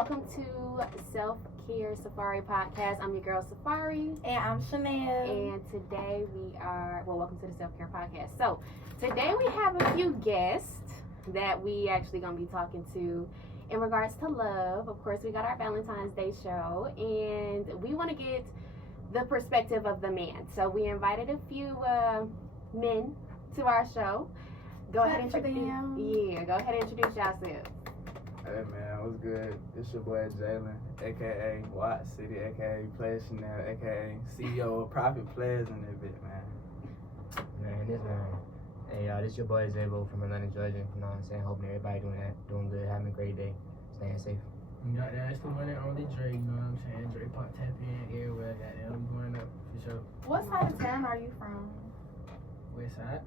welcome to Self-Care Safari Podcast. I'm your girl Safari. And I'm Chanel. And today welcome to the Self-Care Podcast. So, today we have a few guests that we actually going to be talking to in regards to love. Of course, we got our Valentine's Day show, and we want to get the perspective of the man. So, we invited a few men to our show. Go ahead and introduce yourselves. Hey man, what's good? It's your boy Jalen, aka Watt City, aka Play Chanel, aka CEO of Profit Players in that bit, man. Hey y'all, this your boy Zabo from Atlanta, Georgia. You know what I'm saying? Hoping everybody doing good, having a great day, staying safe. You got that, it's the one and only Dre, you know what I'm saying? Dre Pop tap in everywhere, goddamn, we going up for sure. What side of town are you from? West side?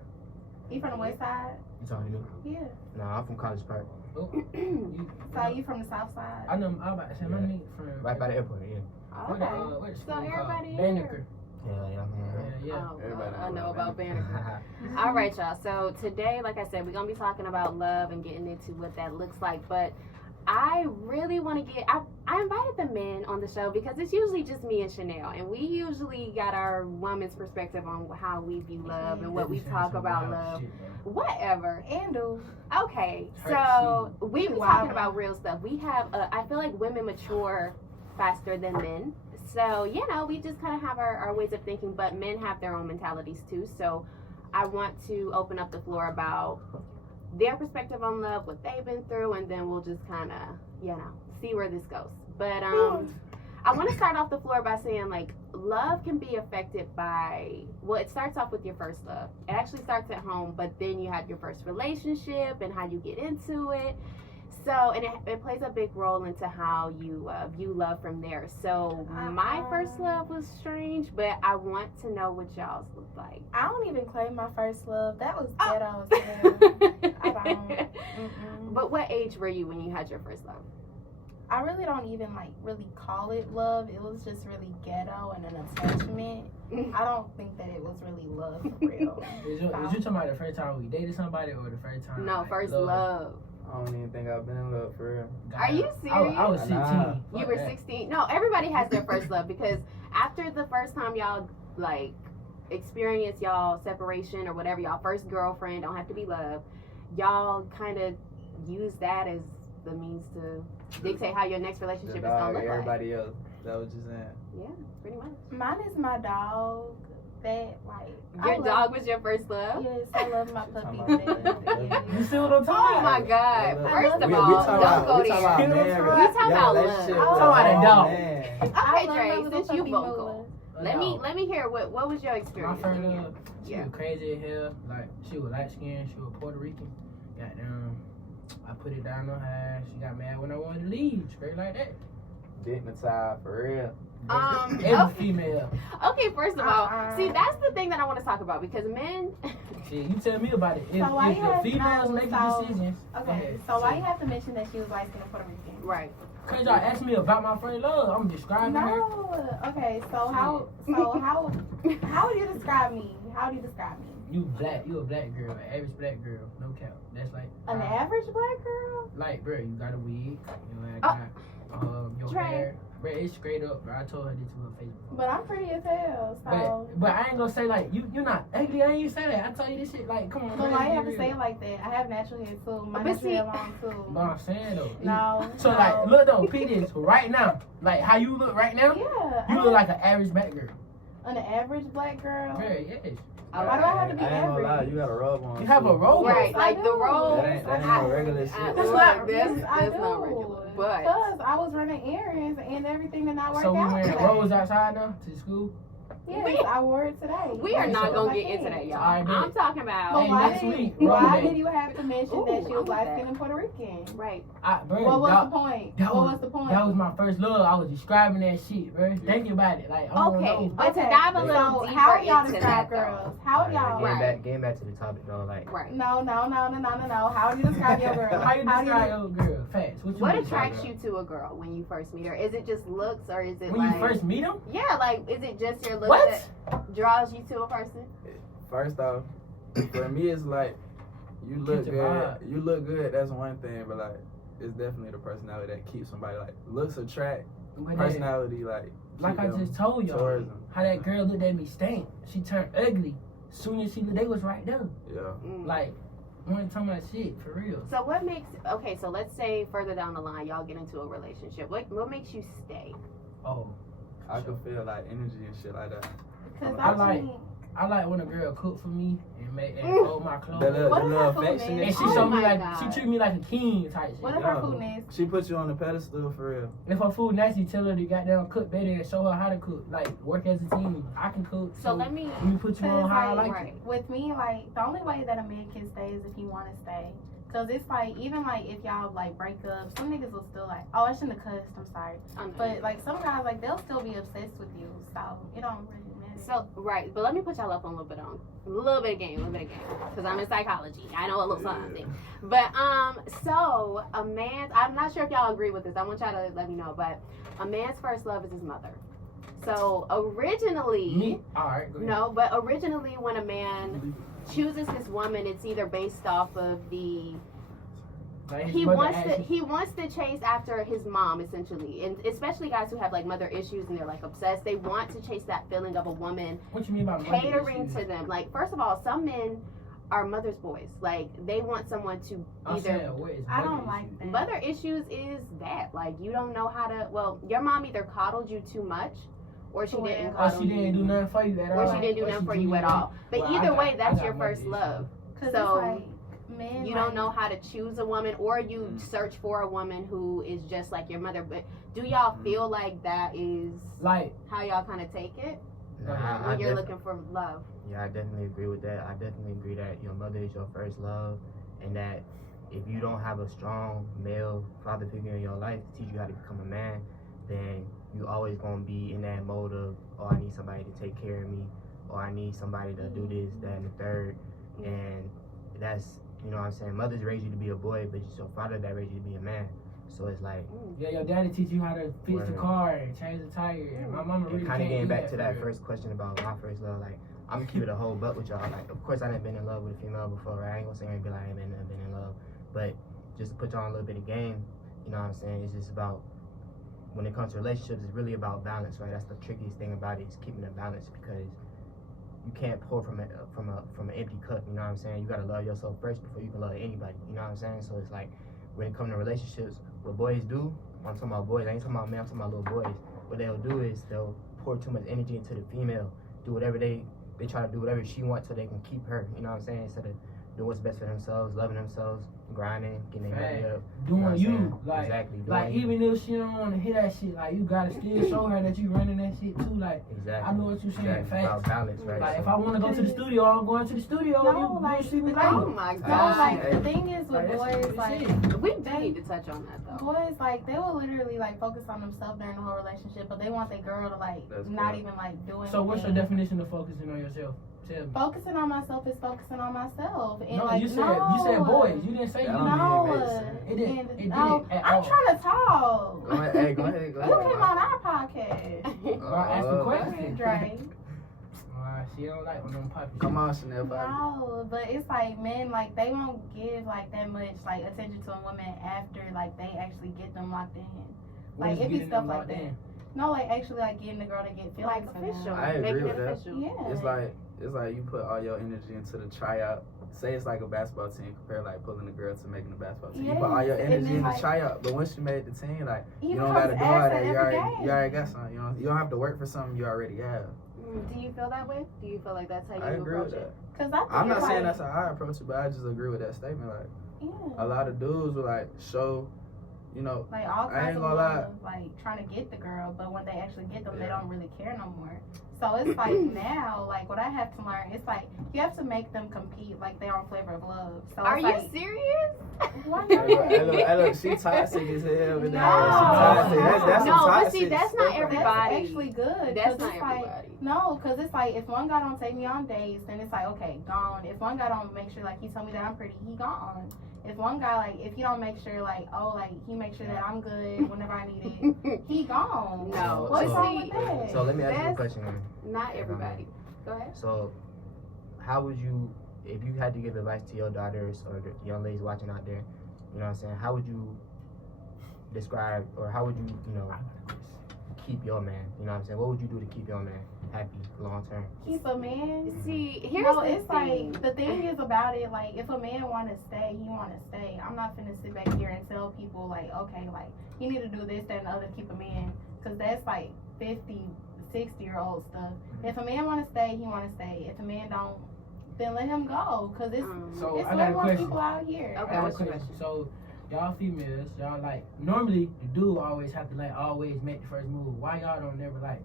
You from the west side? You talking to me? Yeah. Nah, I'm from College Park. Oh, So you from the south side? I know, I was about to say, my nigga from... Right by the airport, yeah. Okay. What So school called? everybody here. Banneker. Yeah. Yeah. Oh, Everybody I know know about about Banneker. All right, y'all. So today, like I said, we're going to be talking about love and getting into what that looks like. But I really want to I invited the men on the show because it's usually just me and Chanel. And we usually got our woman's perspective on how we view love and what we talk about love. Whatever. And do. Okay, so we be talking about real stuff. We have, I feel like women mature faster than men. So, we just kind of have our ways of thinking, but men have their own mentalities too. So I want to open up the floor about their perspective on love, what they've been through, and then we'll just kind of, see where this goes. But I want to start off the floor by saying, like, love can be affected by, it starts off with your first love. It actually starts at home, but then you have your first relationship and how you get into it. So, and it plays a big role into how you view love from there. So, my first love was strange, but I want to know what y'all's look like. I don't even claim my first love. That was ghetto as hell. I don't. Mm-mm. But what age were you when you had your first love? I really don't even really call it love. It was just really ghetto and an attachment. I don't think that it was really love for real. Is you talking about the first time we dated somebody or the first time? No, first love. I don't even think I've been in love for real. Are you serious? I was 16. Nah. You were 16? No, everybody has their first love because after the first time y'all experience y'all separation or whatever, y'all first girlfriend, don't have to be love, y'all kind of use that as the means to dictate how your next relationship is gonna look everybody else. That was just saying. Yeah, pretty much. Mine is my dog. That Your dog was your first love? Yes, I love my puppy. You see what I'm talking Oh about? my God! Yeah, First of we all, talking don't go we talking about there. marriage. You talking about love. Relationship I'm with talking about a dog. man. Okay, love Dre, my little since you puppy vocal, let me hear what was your My experience? first love, she Yeah. was crazy as hell. Like, she was light skinned, she was Puerto Rican. Goddamn, I put it down on her. She got mad when I wanted to leave. Straight like that. Dignified for real. Every Okay. female. Okay, first of all, see that's the thing that I want to talk about because men. Shit, you tell me about it. If, So why if you the have females no- making so- decisions. Okay, so why you have to mention that she was light skinned Puerto Rican? Right. Cause y'all asked me about my first love, I'm describing her. No. Okay, so how would you describe me? How do you describe me? You a black girl, an average black girl, no cap. That's like An average black girl? like, bro, you got a wig, your Dre. hair, bro, it's straight up, bro. I told her this to her face before. But I'm pretty as hell, so. But I ain't gonna say like you're not ugly. I ain't say that. I told you this shit. Like, come on. So man, why you be have to real. say it like that? I have natural hair too. My But natural see- hair long too. But I'm saying though. No. So no. like, look though, P this right now. Like how you look right now. Yeah. You look like an average black girl. an average black girl. Bro, yes. Why do I have to be I ain't gonna lie, average? you got a robe on. You have a too. robe. Right, Yes, I like the do. role. That ain't no regular shit. That's Look, not that's I not do. regular. But Because I was running errands and everything did not work So we out. wearing today. robes outside now to school. Yes, I wore it today. we are not So gonna I get can't. into that, y'all. Alright, I'm bet. talking But about Hey, why next did, week, why Rob did Day. you have to mention Ooh, that she I'm was with light that. skinned and Puerto Rican? right. Bro, What was that- the point? that What was- was the point? That was my first love. I was describing that shit, bro. Think about it. Like, I don't Okay, know. but to dive a little so deeper how y'all into describe that, though. girls? How y'all? Right. Getting back to the topic though, like Right. No. How do you describe your girl? How you describe your girl? Facts. What What mean? attracts you to a girl when you first meet her? Is it just looks or is it When like you first meet them? yeah, like is it just your looks What? that draws you to a person? First off, for me it's like you look Catch your good. You look good. That's one thing, but like it's definitely the personality that keeps somebody like looks attract, But personality like. like keep I them just told y'all, towards them. how that girl looked at me stank. She turned ugly. Soon as they was right there. Yeah. Like, one talking about shit for real. So what makes okay? So let's say further down the line, y'all get into a relationship. What makes you stay? Oh, I can feel like energy and shit like that. Because I I like- think I like when a girl cook for me and fold my clothes. The little, What the if little her food affection is- And she Oh show me my like God. she treat me like a king type shit. what if Yeah. her food nasty? She put you on the pedestal for real. If her food nasty, tell her to goddamn cook better and show her how to cook. Like work as a team. I can cook. So let me. Let me put you on how I like right. it. With me, like, the only way that a man can stay is if he want to stay. Because it's like, even like if y'all like break up, some niggas will still like, oh, I shouldn't have cussed, I'm sorry. But like some guys, like, they'll still be obsessed with you. So it don't really matter. So right, but let me put y'all up on a little bit of game, because I'm in psychology. I know a little something. But so a man's, I'm not sure if y'all agree with this. I want y'all to let me know. But a man's first love is his mother. So originally, Me? Alright, go ahead. no, but originally when a man chooses his woman, it's either based off of the Like, his he mother wants asked to you- he wants to chase after his mom essentially, and especially guys who have like mother issues and they're like obsessed. They want to chase that feeling of a woman What you mean by mother catering issues? to them. Like first of all, some men are mother's boys. Like they want someone to I'm either. saying, what is I mother don't like issues? that. Mother issues is that like you don't know how to. Well, your mom either coddled you too much, or she didn't Or coddle she didn't you, do nothing for you at all. or she didn't do Or nothing for treated you at all. But Well, I either got- way, I that's got your mother first issues. love. Because So, it's like, men, You like, don't know how to choose a woman, or you search for a woman who is just like your mother. But do y'all feel like that is Like, how y'all kind of take it Nah, when you're looking for love? Yeah, I definitely agree with that. I definitely agree that your mother is your first love, and that if you don't have a strong male father figure in your life to teach you how to become a man, then you always gonna be in that mode of, oh, I need somebody to take care of me, or I need somebody to do this, that, and the third, and that's, you know what I'm saying, mothers raise you to be a boy, but it's your father that raised you to be a man. So it's like, yeah, your daddy teach you how to fix the Word. car and change the tire. And my mama really and can't kind of getting do back to that for real. first question about my first love, like, I'm gonna keep it a whole buck with y'all. Like, of course, I done been in love with a female before, right? I ain't gonna say and be like, I ain't never been in love. But just to put y'all on a little bit of game, you know what I'm saying? It's just about, when it comes to relationships, it's really about balance, right? That's the trickiest thing about it, is keeping the balance, because you can't pour from an empty cup, you know what I'm saying? You gotta love yourself first before you can love anybody, you know what I'm saying? So it's like, when it comes to relationships, what boys do, I'm talking about boys, I ain't talking about men, I'm talking about little boys. What they'll do is they'll pour too much energy into the female, do whatever they try to do whatever she wants so they can keep her, you know what I'm saying? Instead of doing what's best for themselves, loving themselves, grinding, getting their money up. Doing know what I'm you, saying? like, exactly. like doing you. even if she don't want to hear that shit, like you gotta still show her that you running that shit too. Like, Exactly. I know what you're saying, Exactly. facts. About balance, right? Like So- if I want to go to the studio, I'm going to the studio. No, you like, see me like- Oh later. my No, god. like, the thing is with Like, that's boys, what like, we said. We do need to touch on that though. boys, like, they will literally, like, focus on themselves during the whole relationship, but they want their girl to, like, That's not good. even, like, do anything. So what's your definition of focusing on yourself? Tell me. Focusing on myself is focusing on myself. And, No, like, you said boys. You didn't say That you. don't No, mean it makes sense. It didn't. and- It didn't no, at I'm all. trying to talk. Go ahead, hey, go ahead, go You ahead. came on our podcast. Or ask the Uh, question. Dre. She don't like when them puppies. Come on, Chanel. Bobby. No, but it's like men, like, they won't give, like, that much, like, attention to a woman after, like, they actually get them locked in. What Like, is it be getting stuff them like locked that. in? No, like, actually, like, getting the girl to get feelings Like for them. official. I agree Making with it that. official. Yeah. It's like you put all your energy into the tryout. Say it's like a basketball team, compare like pulling a girl to making a basketball team. You put all your Yes, and energy then, in the like- tryout, but once you made the team, like you He don't gotta becomes do all ass that. at You every already game. got something. You don't have to work for something you already have. Do you feel that way? Do you feel like that's how you I agree approach with it? that. Cause I think I'm not it's saying like, that's how I approach it, but I just agree with that statement. Like yeah. a lot of dudes will like show, you know, Like all I kinds ain't of gonna lie. love, like trying to get the girl, but when they actually get them, they Yeah. don't really care no more. So it's like now, like what I have to learn, it's like you have to make them compete like they're on Flavor of Love. So Are it's you like, serious? why hey, not? look, she toxic as hell. But No. she toxic. That's No, some but toxic see, that's not stuff. everybody. That's actually good. That's 'cause not it's like, everybody. no, because it's like if one guy don't take me on dates, then it's like okay, gone. If one guy don't make sure like he told me that I'm pretty, he gone. If one guy like if he don't make sure like he makes sure that I'm good whenever I need it, he gone. No, What's so- wrong with that? So let me ask you a That's- question then. Not everybody. Go ahead. So, how would you, if you had to give advice to your daughters or the young ladies watching out there, you know what I'm saying, how would you describe, or how would you, you know, keep your man? You know what I'm saying? What would you do to keep your man happy long term? Keep a man. See, here's No, the it's thing. like the thing is about it. Like, if a man want to stay, he want to stay. I'm not finna sit back here and tell people like, okay, like you need to do this, that, and the other to keep a man, because that's like 50, 60-year-old stuff. If a man want to stay, he want to stay. If a man don't, then let him go, because it's So it's I got way a more question. people out here. Okay, I got a what's your question. question? So y'all females, y'all like normally the dude always have to like always make the first move. Why y'all don't never like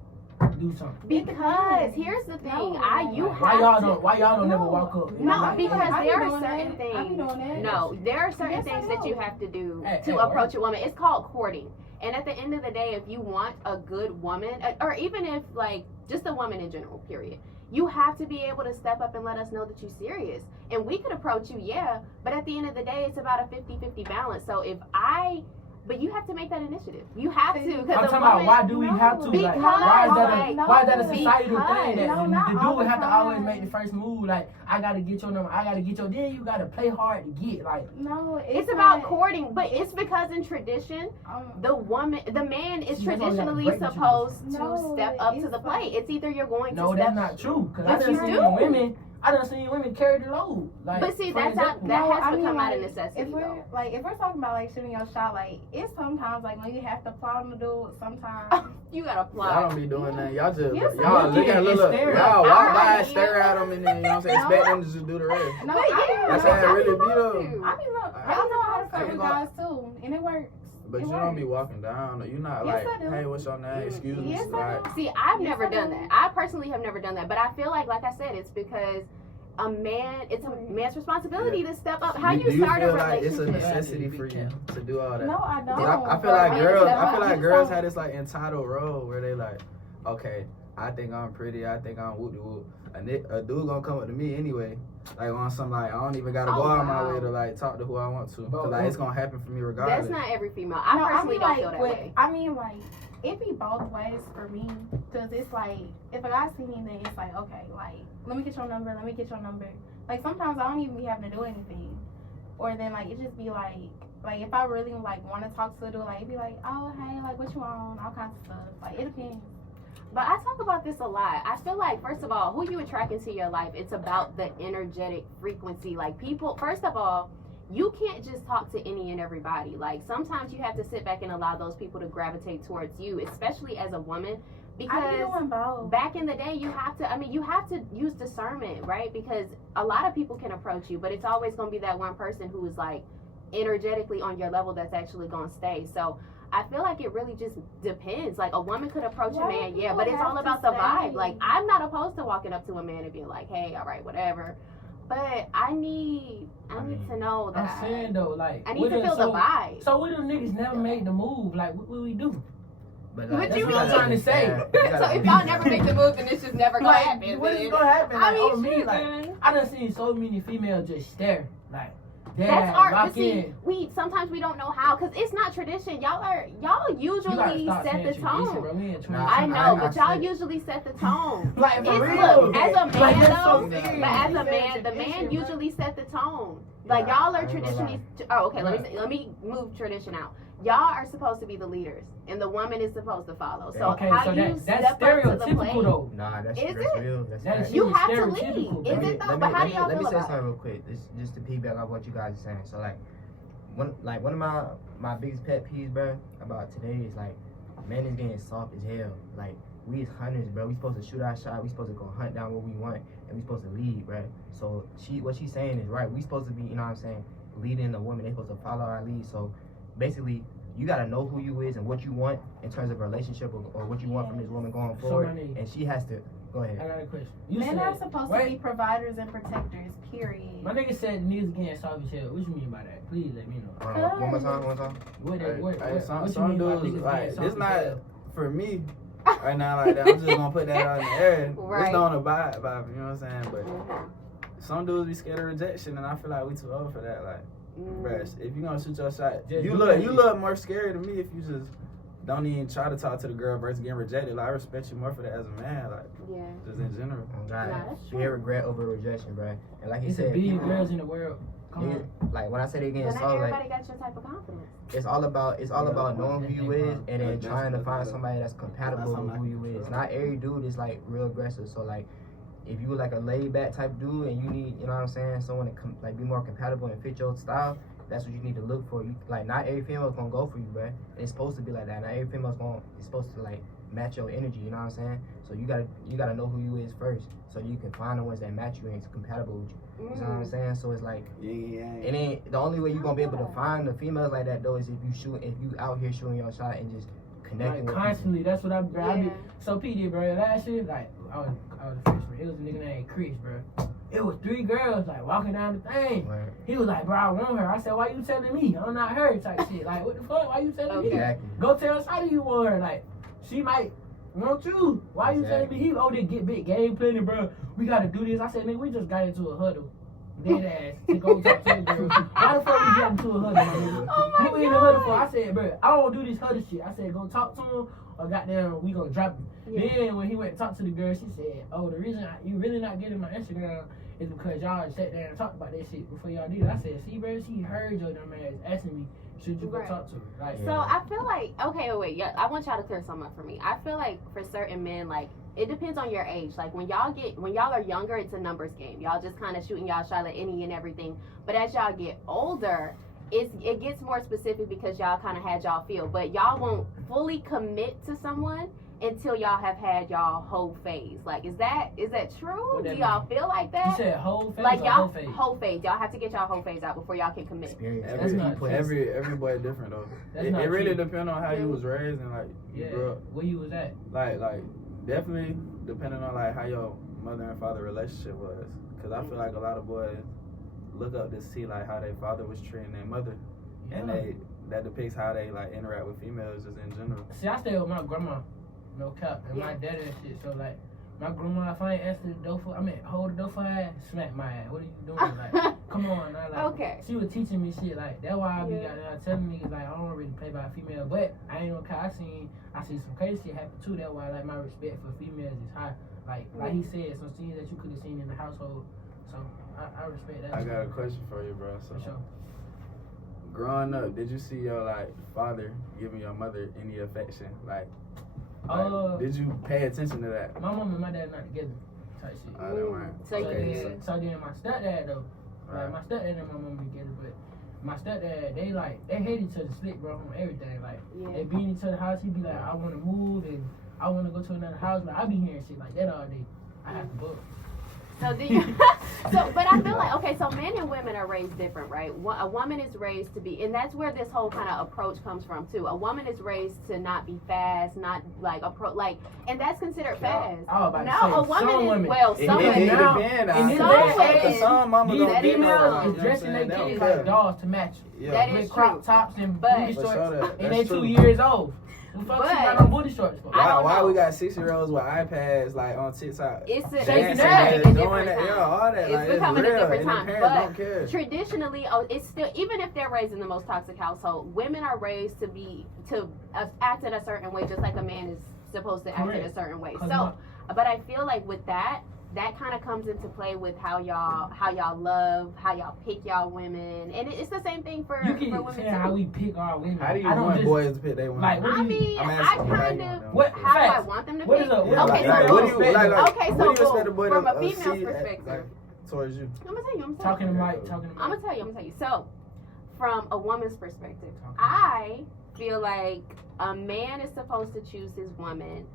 do something? Because here's the thing, No, you like, Why have y'all to. don't? Why y'all don't never No. walk up? and No, like, because I be there are doing certain that. I be things. doing that. No, there are certain Yes, I things that you do. have to do At to work. approach a woman. It's called courting. And at the end of the day, if you want a good woman, or even if like just a woman in general, period, you have to be able to step up and let us know that you're serious. And we could approach you, yeah, but at the end of the day, it's about a 50-50 balance. So but you have to make that initiative. You have to, because I'm a talking woman. about why do we have to? Like, Because, why is that like, a, why is that a no, societal because- thing that no, not the all dude the have to time. always make the first move? Like, I gotta get your number. I gotta get your. Then you gotta play hard to get. Like, No, It's about not- courting, but it's because in tradition, the man is See, that's why we gotta traditionally break the supposed to No, step up to it's the plate. like- It's either you're going no, to that's step. not true. Cause But I done you seen do. women. I done seen women carry the load. Like, But see, for that's not example. that No, has I mean, become out of like, necessity If we're though. if we're talking about like shooting your shot, like it's sometimes like when you have to plot on the dude. Sometimes You gotta Y'all apply. don't be doing that. Y'all just Yes, y'all I look do. at look. Stare. Y'all walk by Alright, and stare at them and then you know what I'm saying. Expect them to just do the rest. no, But yeah, That's I, how it really be though. I mean, look, I y'all know how to ain't flirt with gonna- guys too, and it works. But It you don't be works. walking down. You're not Yes, like, I do. hey, what's your name? Excuse me. Yes, I Like, do. See, I've Yes, never I done do. that. I personally have never done that. But I feel like I said, it's because it's a man's responsibility to step up. How do you you start feel a like it's a relationship? necessity for you to do all that? No, I don't. I feel like But girls. it's I feel like just girls don't- have this like entitled role where they like, okay, I think I'm pretty. I think I'm whoop de whoop. A dude gonna come up to me anyway, like on some like I don't even gotta go Oh, out my wow. way to like talk to who I want to, But cause like it's gonna happen for me regardless. That's not every female. I No, personally mean, don't like, feel that with- way. I mean, like, it be both ways for me. Because it's like, if a guy see me, then it's like, okay, like, let me get your number, let me get your number. Like, sometimes I don't even be having to do anything. Or then, like, it just be like if I really, like, want to talk to a dude, like, it be like, oh, hey, like, what you on? All kinds of stuff. Like, it depends. But I talk about this a lot. I feel like, first of all, who you attract into your life, it's about the energetic frequency. Like, people, first of all, you can't just talk to any and everybody. Like, sometimes you have to sit back and allow those people to gravitate towards you, especially as a woman. I be Because doing both. back in the day, you have to use discernment, right? Because a lot of people can approach you, but it's always going to be that one person who is like energetically on your level that's actually going to stay. So I feel like it really just depends. Like, a woman could approach a Why man, do yeah, people but it's have all to about the stay? vibe. Like, I'm not opposed to walking up to a man and being like, hey, all right, whatever. But I need to know I'm that. saying though, like, I need to feel the vibe. So what if niggas never made the move? Like, what would we do? But What that's you what mean? I'm trying to say? So if y'all never make the move, then it's just never gonna Like, happen. what is then. gonna happen? I Like, mean, on me, shit, like, man. I done seen so many females just stare, like, That's art, lock but see, in. sometimes we don't know how, cause it's not tradition. Y'all You gotta usually stop set saying the tradition, tone. bro. We in 20. I know, I but y'all said- usually set the tone. Like, for It's, real. look, as a man Like, that's so though, serious. but as a You man, said the man tradition, usually set the tone. Like, Yeah, y'all I are ain't gonna traditionally. Oh, okay. Let me move tradition out. Y'all are supposed to be the leaders, and the woman is supposed to follow. So Okay, how so you that's step up to the stereotypical plate? though. Nah, that's Is that's it? real. That's That is facts. You huge have to stereotypical, lead. bro. Is Let me- it though? let But me- how let do me- y'all Let me feel say about something it? real quick. This just to piggyback off what you guys are saying. So like one of my biggest pet peeves, bro, about today is like men is getting soft as hell. Like we as hunters, bro. We supposed to shoot our shot. We supposed to go hunt down what we want, and we supposed to lead, bro. So what she's saying is right. We supposed to be, you know what I'm saying, leading the woman. They supposed to follow our lead. So basically, you gotta know who you is and what you want in terms of a relationship or what you want from this woman going So forward. my nigga, And she has to go I ahead. got a question. You Men said, are supposed to be providers and protectors, period. my nigga said niggas getting soft as hell. What you mean by that? Please let me know. One more time. What that? What Hey, you some mean by dudes niggas like getting soft this as not hell? for me right now like that. I'm just gonna put that out in the air. Right. It's don't abide by, you know what I'm saying? But Mhm. some dudes be scared of rejection, and I feel like we too old for that. Like, Mm. bruh, if you gonna shoot your shot, Just you do look that. you look more scary to me if you just don't even try to talk to the girl versus getting rejected. Like, I respect you more for that as a man, like, Yeah. just in general. Oh, Nah, God, that's fear regret over rejection, bro. And like he It's a said, billion people, girls in the world. Come yeah, on. like when I say they getting But not sold, like everybody got your type of confidence. it's all about knowing who you is and then That's- trying to find that's- somebody that's compatible that's with who you is. Not every dude is like real aggressive. So like if you like a laid back type dude and you need, you know what I'm saying, someone that like be more compatible and fit your style, that's what you need to look for. You like not every female's gonna go for you, bro. It's supposed to be like that. Not every female's it's supposed to like match your energy. You know what I'm saying? So you gotta know who you is first, so you can find the ones that match you and is compatible with you. You know what I'm saying? So it's like it ain't the only way you're gonna be able to find the females like that though is if you out here shooting your shot and just connecting Like with constantly, that's what I be. Yeah. So PD, bro, last year, like I was a freshman. It was a nigga named Chris, bro. It was 3 girls like walking down the thing. people. Right. He was like, bro, I want her. I said, why you telling me? I'm not her type shit. Like, what the fuck? Why you telling me? Exactly. Go tell Shawty you want her. Like, she might want you. Why you telling me? He there get big game planning, bro. We gotta do this. I said, nigga, we just got into a huddle. Dead ass to go talk to the girl. Why the fuck we get into a huddle, my nigga? Oh my You in the huddle for? God. I said, bro, I don't do this huddle shit. I said, go talk to him or goddamn, we gonna drop him. Yeah. Then when he went to talk to the girl, she said, oh, the reason you really not getting my Instagram is because y'all sat there and talked about that shit before y'all did it. I said, see, bro, she heard your dumb ass asking me, should you go Right. talk to her? Like, So I feel like yeah, I want y'all to clear something up for me. I feel like for certain men, like it depends on your age. Like when y'all are younger, it's a numbers game. Y'all just kind of shooting y'all shot at any and everything. But as y'all get older, it gets more specific because y'all kind of had y'all feel. But y'all won't fully commit to someone until y'all have had y'all whole phase. Like is that true? What Do that y'all feel like you that? said whole face Like or y'all whole face? whole phase. Y'all have to get y'all whole phase out before y'all can commit. Experience. That's not Every boy different though. That's It not really true. depends on how you was raised and like you Yeah, grew up. where you was at? Like definitely depending on like how your mother and father relationship was. Cause I feel like a lot of boys look up to see like how their father was treating their mother, and that depicts how they like interact with females just in general. See, I stay with my grandma, no cap, and my Yeah. daddy and shit. So like, my grandma, if I ain't answer the door for, hold the door for her ass, smack my ass. What are you doing? Like, come on, I like. Okay. She was teaching me shit like that's why I be Yeah. goddamn telling niggas like I don't really play by a female, but I ain't no cap. I see some crazy shit happen too. That's why like my respect for females is high. Like he said, some scenes that you could have seen in the household. So I respect that. I shit. got a question for you, bro. So For sure. growing up, did you see your like father giving your mother any affection? Like did you pay attention to that? My mom and my dad not together. Type shit. Oh, they weren't. So Okay, you- So then my stepdad though, Right. like my stepdad and my mom be together, but my stepdad they hate each other, split bro on everything. Like Yeah. they be in each other's house. He be like, I want to move and I want to go to another house. Like I be hearing shit like that all day. I have to book. So do you? But I feel like okay. So men and women are raised different, right? A woman is raised to be, and that's where this whole kind of approach comes from too. A woman is raised to not be fast, not like and that's considered fast. I was about to No, say, a woman some is women. well, It some it- women. it- now, depends. in I this feel day like and age, some mamas These don't get no females love, is you know what I'm dressing saying? their They kids don't like care. dolls to match. Yeah. That is With crop true. tops and But- booty For shorts, sure that- and that's they true. 2 years old. What the fuck But- she got on booty shorts for? I don't Why know. we got 6-year-olds with iPads like on TikTok? It's a Shaking it's that, becoming a doing different that, time. yeah, all that. It's like, becoming real, a different and the time, parents but don't care. traditionally, it's still even if they're raised in the most toxic household, women are raised to act in a certain way, just like a man is supposed to act in a Correct. certain way. 'Cause So, but I feel like with that kind of comes into play with how y'all love, how y'all pick y'all women, and it's the same thing for You keep women saying how too. we pick our women. How do you I don't want just, boys to pick their women? Like, what I do you- mean, I'm I asking you how kind you want of them. What- how do I facts. want them to What pick. is a- Yeah, Okay, like, so like, what do you boom. like? Okay, so what do you expect boom, a boy from to a female's see perspective. like, towards you? I'm gonna tell you. talking to Mike, talking to Mike. I'm gonna tell you. So, from a woman's perspective, Okay. I feel like a man is supposed to choose his woman.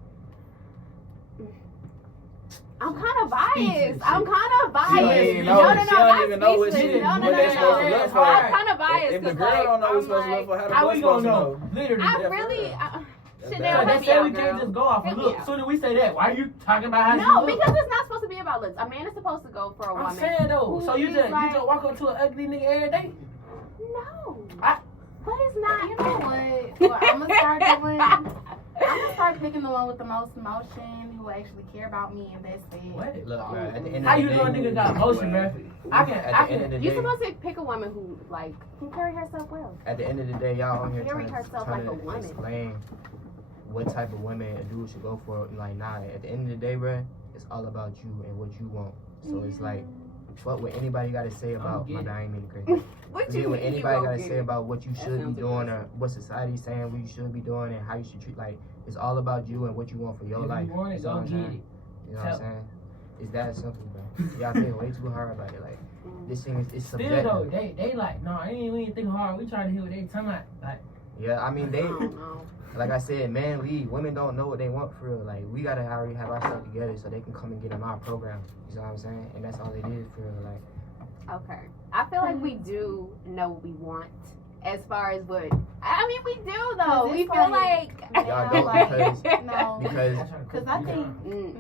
I'm kind of biased. I'm kind of biased. even No, know. no, no, She don't not even know what speechless. she- No, no, what no, they no, supposed to no. look for. I'm kind of biased. If the 'cause, girl like, don't know I'm what's supposed to like, look for, how the How boy we gonna supposed to know? know? Literally. I Yeah, really, for real. Chanel, bad. But help they me say out, we girl. can't just go off of Help me looks. out. Soon as we say that, why are you talking about how No, she look? because it's not supposed to be about looks. A man is supposed to go for a I'm woman. saying though. So who you is just like- you just walk up to an ugly nigga every day? No. I- But it's not. You know what I'm gonna start doing? I'm gonna start picking the one with the most emotion, who actually care about me, and that's it. What? Look, bro, at the end How of you the know a day, nigga got emotion, bro? I can. at I the end of can. the You're day, supposed to pick a woman who like can carry herself well. at the end of the day, y'all on here Carry trying herself to like a woman. explain what type of women a dude should go for. Like, nah, at the end of the day, bruh, it's all about you and what you want. So it's like, fuck what anybody got to say about, my bad, I ain't mean to crazy. Forget what anybody got to say about what you should be doing or what society's saying what you should be doing and how you should treat. Like, it's all about you and what you want for your life. You want it, go get it. You know what I'm saying? It's that simple, bro. Y'all think way too hard about it. Like, this thing is it's subjective. Still though, they like, no, we ain't think hard. We trying to hear what they talking about. Like, yeah, I mean, they, like I said, men lead. Women don't know what they want for real. Like, we gotta already have ourselves together so they can come and get in our program. You know what I'm saying? And that's all it is for real. Like, okay, I feel like we do know what we want. As far as what, I mean, we do though. We feel like y'all don't because I think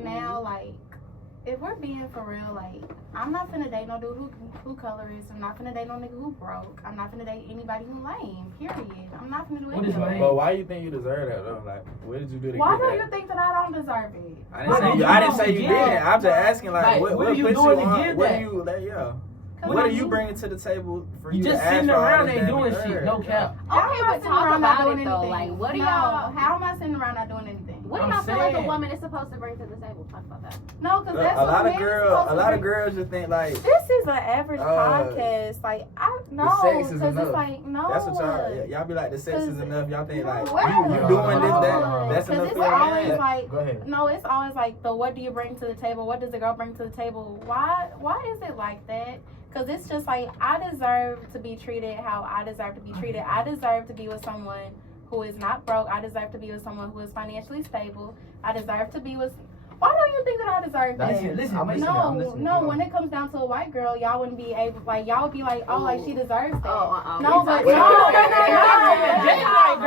now, like, if we're being for real, like, I'm not finna date no dude who colorist. I'm not finna date no nigga who broke. I'm not finna date anybody who lame. Period. I'm not finna do What is anything. lame? But why you think you deserve that though? Like, what did you do to Why get do that? you think that I don't deserve it? I didn't say you didn't. I'm just asking, like what what are you puts doing you to on? get What that? do you, like, yeah? What What are do you you- bringing to the table for You you just to ask sitting for all around this ain't damn doing deserve? shit. No cap. How Okay, am I but sitting talk around not about doing it though. anything? Like, what do No, y'all? how am I sitting around not doing anything? What do I'm y'all feel like a saying. woman is supposed to bring to the table? Talk about that. No, because that's A what lot a of man is girls, supposed a to lot of bring. girls just think like This is an average podcast. Like, I no, sex is because enough. it's like no. that's what y'all be like. The sex is enough. Y'all think like Well, you doing this, that's because enough it's for your always man. like go ahead. no, it's always like the what do you bring to the table? What does the girl bring to the table? Why is it like that? Because it's just like I deserve to be treated how I deserve to be treated. I deserve to be with someone who is not broke. I deserve to be with someone who is financially stable. I deserve to be with. Why don't you think that I deserve that? Listen, I'm listening, I'm listening. No. When it comes down to a white girl, y'all wouldn't be able, like, y'all would be like, oh, like she deserves that. No, but Wait, no, wait,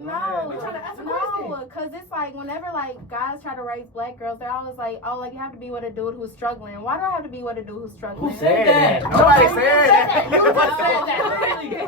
no, We trying to ask a question. because it's like whenever like guys try to raise black girls, they're always like, oh, like you have to be with a dude who's struggling. Why do I have to be with a dude who's struggling? Who said that? Nobody said that. You just said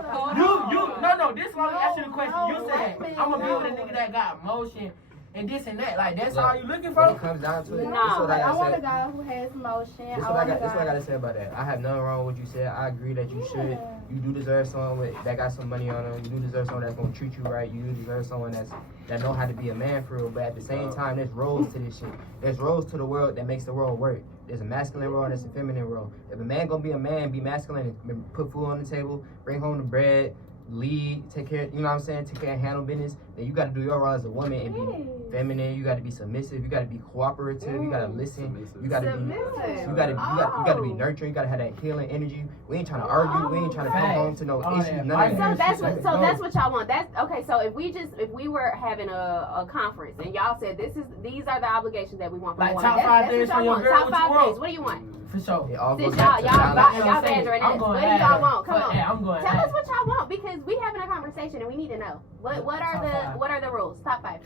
that. No. This is why we asked you the question. No, You said, wait a I'm gonna be with a minute. nigga that got motion and this and that. Like, that's Look, all you looking When for? it comes down to it, No. this is what Like, I I want a gotta say. guy who has motion. This is what I gotta say about that. I have nothing wrong with what you said. I agree that you should. You do deserve someone that got some money on them. You do deserve someone that's gonna treat you right. You do deserve someone that know how to be a man for real. But at the same time, there's roles to this shit. There's roles to the world that makes the world work. There's a masculine role and there's a feminine role. If a man gonna be a man, be masculine and put food on the table, bring home the bread, lead, take care, you know what I'm saying, take care and handle business, then you gotta do your role as a woman and be feminine, you gotta be submissive, you gotta be cooperative, you gotta listen, you gotta be nurturing, you gotta have that healing energy. We ain't trying to argue, we ain't trying to come home to no issues, none of So that. that's what y'all want. That's okay. So if we were having a conference and y'all said these are the obligations that we want from Like, one. top 5 things what for y'all your want. girl, Top what you 5 want? things. What do you want? For sure. It all Since goes back to balance. y'all badgering I'm us. going What do ahead. y'all want? Come But, on. hey, I'm going Tell ahead. us what y'all want because we having a conversation and we need to know. What are the rules? Top 5.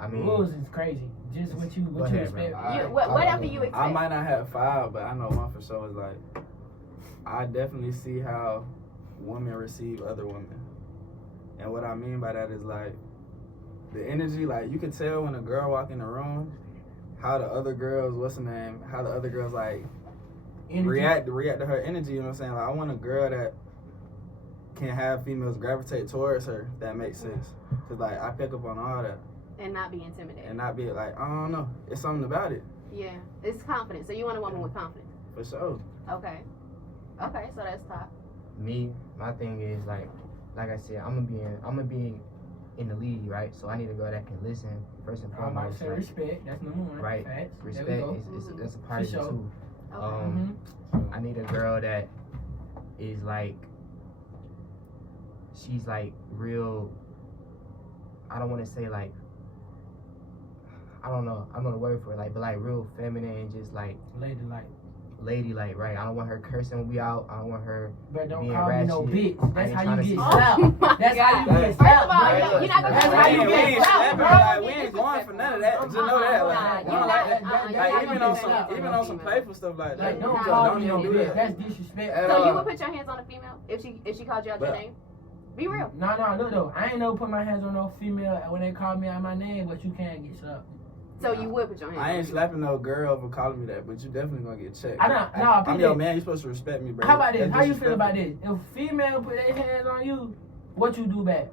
I mean, Rules is crazy. Just what you Go ahead, expect. bro. Whatever you expect. I might not have 5, but I know one for sure is like I definitely see how women receive other women, and what I mean by that is like the energy. Like you can tell when a girl walk in the room, how the other girls, how the other girls like Energy. react to her energy. You know what I'm saying? Like I want a girl that can have females gravitate towards her. If that makes sense. Cause like I pick up on all that And not be intimidated. and not be like I don't know. It's something about it Yeah. It's confidence. So you want a woman with confidence. for sure. Okay. Okay, so that's top. my thing is like I said, I'm gonna be in the lead, right? So I need a girl that can listen first and I might foremost. say like, respect. That's number one. Right. Facts. respect There we go. is that's a part For of it sure. too. Okay. I need a girl that is like, she's like real. I don't want to say like, I don't know the word for it, like, but like real feminine and just like ladylike, right? I don't want her cursing when we out. I don't want her. But don't being call me no ratchet. bitch. I That's ain't how tryna you see- get Oh slapped. my That's how you God. get First slapped. of all, bro. you're not gonna That's tell how me you you we get ain't slapped, slapped, slapping, bro. like, we ain't going for none of that. Just know that. Like, You're not- even on some playful stuff like that. Like, don't Nah, call don't me no even do bitch. that. That's disrespect. So you would put your hands on a female if she called you out your But- name? Be real. No, look though. I ain't never put my hands on no female when they call me out my name, but you can't get slapped. So you would put your hands. I ain't slapping no girl for calling me that, but you definitely gonna get checked. I don't- no, I'm peep your it. man. You supposed to respect me, bro. How about this? That's How you feel about disrespectful. this? If female put their hands on you, what you do back?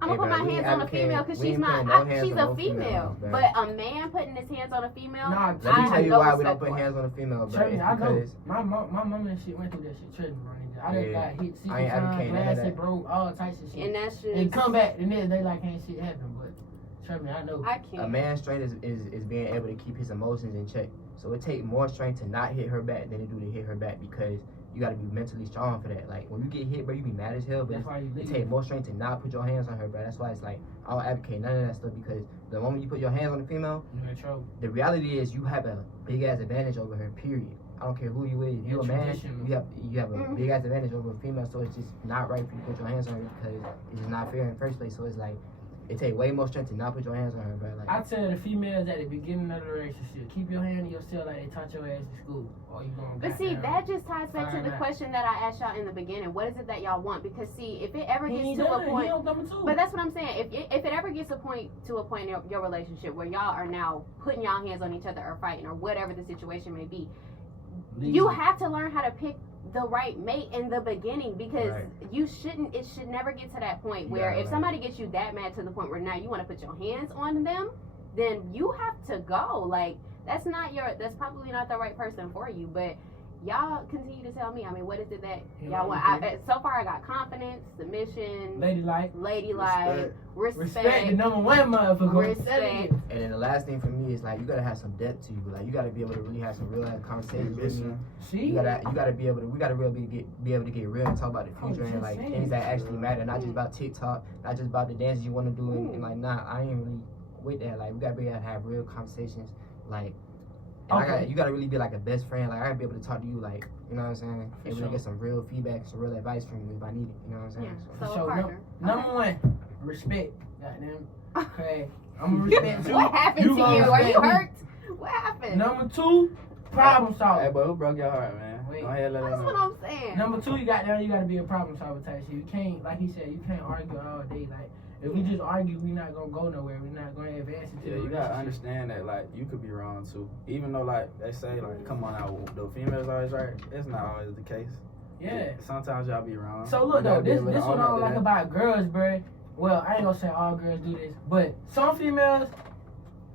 I'm Hey, gonna bro, put we my ain't hands on a advocating- female because we she's ain't not. putting no hands She's on a no female, females, bro. but a man putting his hands on a female. Nah, Let me I tell have you no why we respect don't put for it. hands on a female, bro. Trust me, It's I know. because My mama and shit went through that shit. Trust me, my nigga. I done Yeah. got hit 60 I ain't times, advocating none of glass that. it broke, all types of shit. And that's just. And come back the next day like ain't shit happened, but trust me, I know. I a can't. man's strength is being able to keep his emotions in check. So it takes more strength to not hit her back than it do to hit her back because you got to be mentally strong for that. Like when you get hit, bro, you be mad as hell, but That's why you it leave. takes more strength to not put your hands on her, bro. That's why it's like I don't advocate none of that stuff because the moment you put your hands on the female, You in trouble. the reality is you have a big ass advantage over her. Period. I don't care who you is. If you a man, Traditional. you have a big ass advantage over a female. So it's just not right for you to put your hands on her because it's just not fair in the first place. So it's like it take way more strength to not put your hands on her, bro. Like I tell the females at the beginning of the relationship, keep your hand in yourself like they taught your ass in school. Or you gonna But see, goddamn- that just ties back to Find the out. question that I asked y'all in the beginning. What is it that y'all want? Because see, if it ever He gets ain't to a done. He point, on number 2. but that's what I'm saying. If it ever gets to a point in your relationship where y'all are now putting y'all hands on each other or fighting or whatever the situation may be, you have to learn how to pick the right mate in the beginning because Right. it should never get to that point where Yeah, if right. somebody gets you that mad to the point where now you want to put your hands on them, then you have to go. Like that's probably not the right person for you. But y'all continue to tell me, I mean, what is it that y'all want? So far I got confidence, submission, Ladylike. ladylike, Respect the number one motherfucker. Respect. And then the last thing for me is like you gotta have some depth to you. Like you gotta be able to really have some real conversations with me. See? You gotta be able to. We gotta really be able to get real and talk about the future and like 100%. things that actually matter, not just about TikTok, not just about the dances you want to do. And like, nah, I ain't really with that. Like we gotta be able to have real conversations. Like, and you gotta really be like a best friend. Like I gotta be able to talk to you. Like, you know what I'm saying? And really get some real feedback, some real advice from you if I need it. You know what I'm saying? Yeah. So, So a partner. Number one, respect. Goddamn. Okay. I'm gonna respect you. What happened to gonna you? Are you respect me. hurt? What happened? Number 2, problem Hey, solver. boy, who broke your heart, man? Wait. Go ahead, let That's them what know. I'm saying. Number 2, you gotta be a problem solver type shit. You can't, like he said, you can't argue all day. Like if we just argue, we not gonna go nowhere. We not gonna advance into Yeah, the you gotta relationship. understand that like you could be wrong too. Even though like they say like come on out, the female's always right. It's not always the case. Yeah. Sometimes y'all be wrong. So You look gotta though, be this able to what own I up don't to like that. about girls, bruh. Well, I ain't gonna say all girls do this, but some females,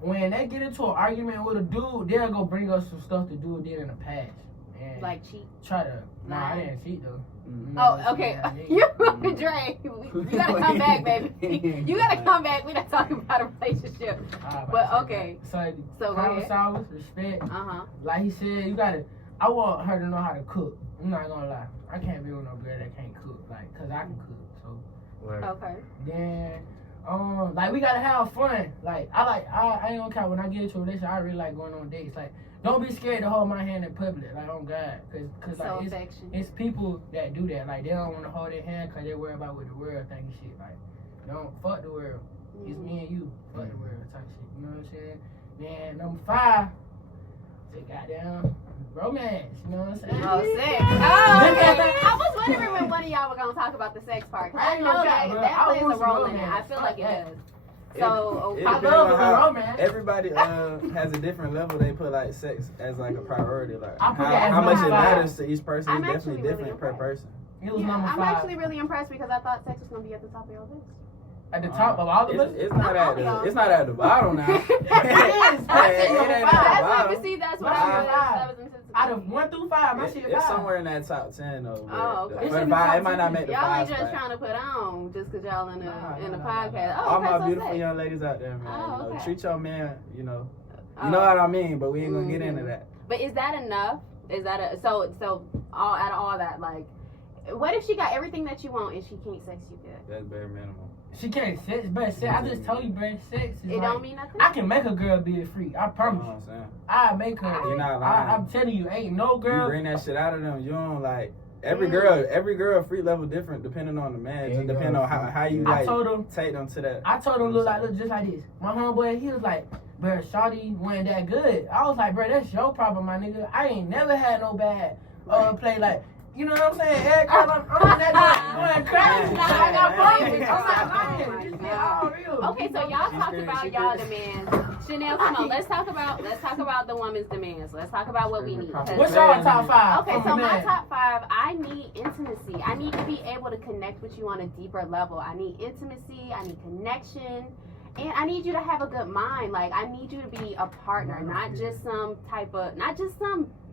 when they get into an argument with a dude, they'll go bring up some stuff the dude did in the past. And Like cheat. try to. Nah, I Nah. didn't cheat though. Mhm. No, Oh, okay. shit, I didn't. You, Dre, you gotta come back, baby. You gotta come back. We're not talking about a relationship. But, okay. So So go problem ahead. solvers, respect. Uh-huh. Like he said, you gotta. I want her to know how to cook. I'm not gonna lie. I can't be with no girl that can't cook. Like, cause I can cook. So word. Okay. then, like we gotta have fun. Like I ain't gonna count when I get into a relationship. I really like going on dates. Like, don't be scared to hold my hand in public. Like, oh God, cause So like affection. it's people that do that. Like they don't want to hold their hand cause they worry about what the world think and shit. Like, don't fuck the world. It's me and you. Fuck the world type shit. You know what I'm saying? Then number 5, say goddamn romance. You know what I'm saying? Oh, sex. Oh, okay. I was wondering when one of y'all were gonna talk about the sex part. 'Cause I know that bro. that I plays a want some role in it. I romance. feel like it Fuck does. It- So it I depends love on the how romance. everybody has a different level. They put like sex as like a priority. Like I put that as how much number it 5. matters to each person I'm is definitely actually really different per impressed. person. It was Yeah, number I'm 5. actually really impressed because I thought sex was gonna be at the top of your list. At the top of all of us. It's not Not at all the, it's not at the bottom now. It is. It That's ain't number at 5. the That's bottom. what see. That's what Mine I is was. 5. That was anticipated. Out of 1 through 5, my shit 5. It's somewhere in that top 10 though. Oh, okay. It's But in the top it might 10. not make the Y'all ain't 5 just spot. trying to put on just because y'all in the Nah, podcast. Oh, All okay, my so beautiful sex. young ladies out there, man. Oh, You know, okay. treat your man, you know. Oh. You know what I mean, but we ain't gonna get Mhm. into that. But is that enough? Is that so all out of all that, like, what if she got everything that you want and she can't sex you good? That's bare minimum. She can't sex, but sex, I just told you, bro, sex is It like, don't mean nothing. I can make a girl be a freak. I You know promise what you. I'm saying? I make her. You're not lying. I'm telling you, ain't no You girl. bring that shit out of them. You don't like every girl free level different depending on the man. Just depending on how you I like told him, take them to that. I told him look just like this. My homeboy, he was like, bro, shawty wasn't that good. I was like, bro, that's your problem, my nigga. I ain't never had no bad play. Like, you know what I'm saying? Every time I'm in that joint going crazy. I got problems. I'm like, man, this is all real. Okay, so y'all talked about y'all demands. Chanel, come on, let's talk about the woman's demands. Let's talk about what we need. 'Cause- What's your top 5? Okay, so my top 5, I need intimacy. I need to be able to connect with you on a deeper level. I need intimacy, I need connection, and I need you to have a good mind. Like, I need you to be a partner, not just some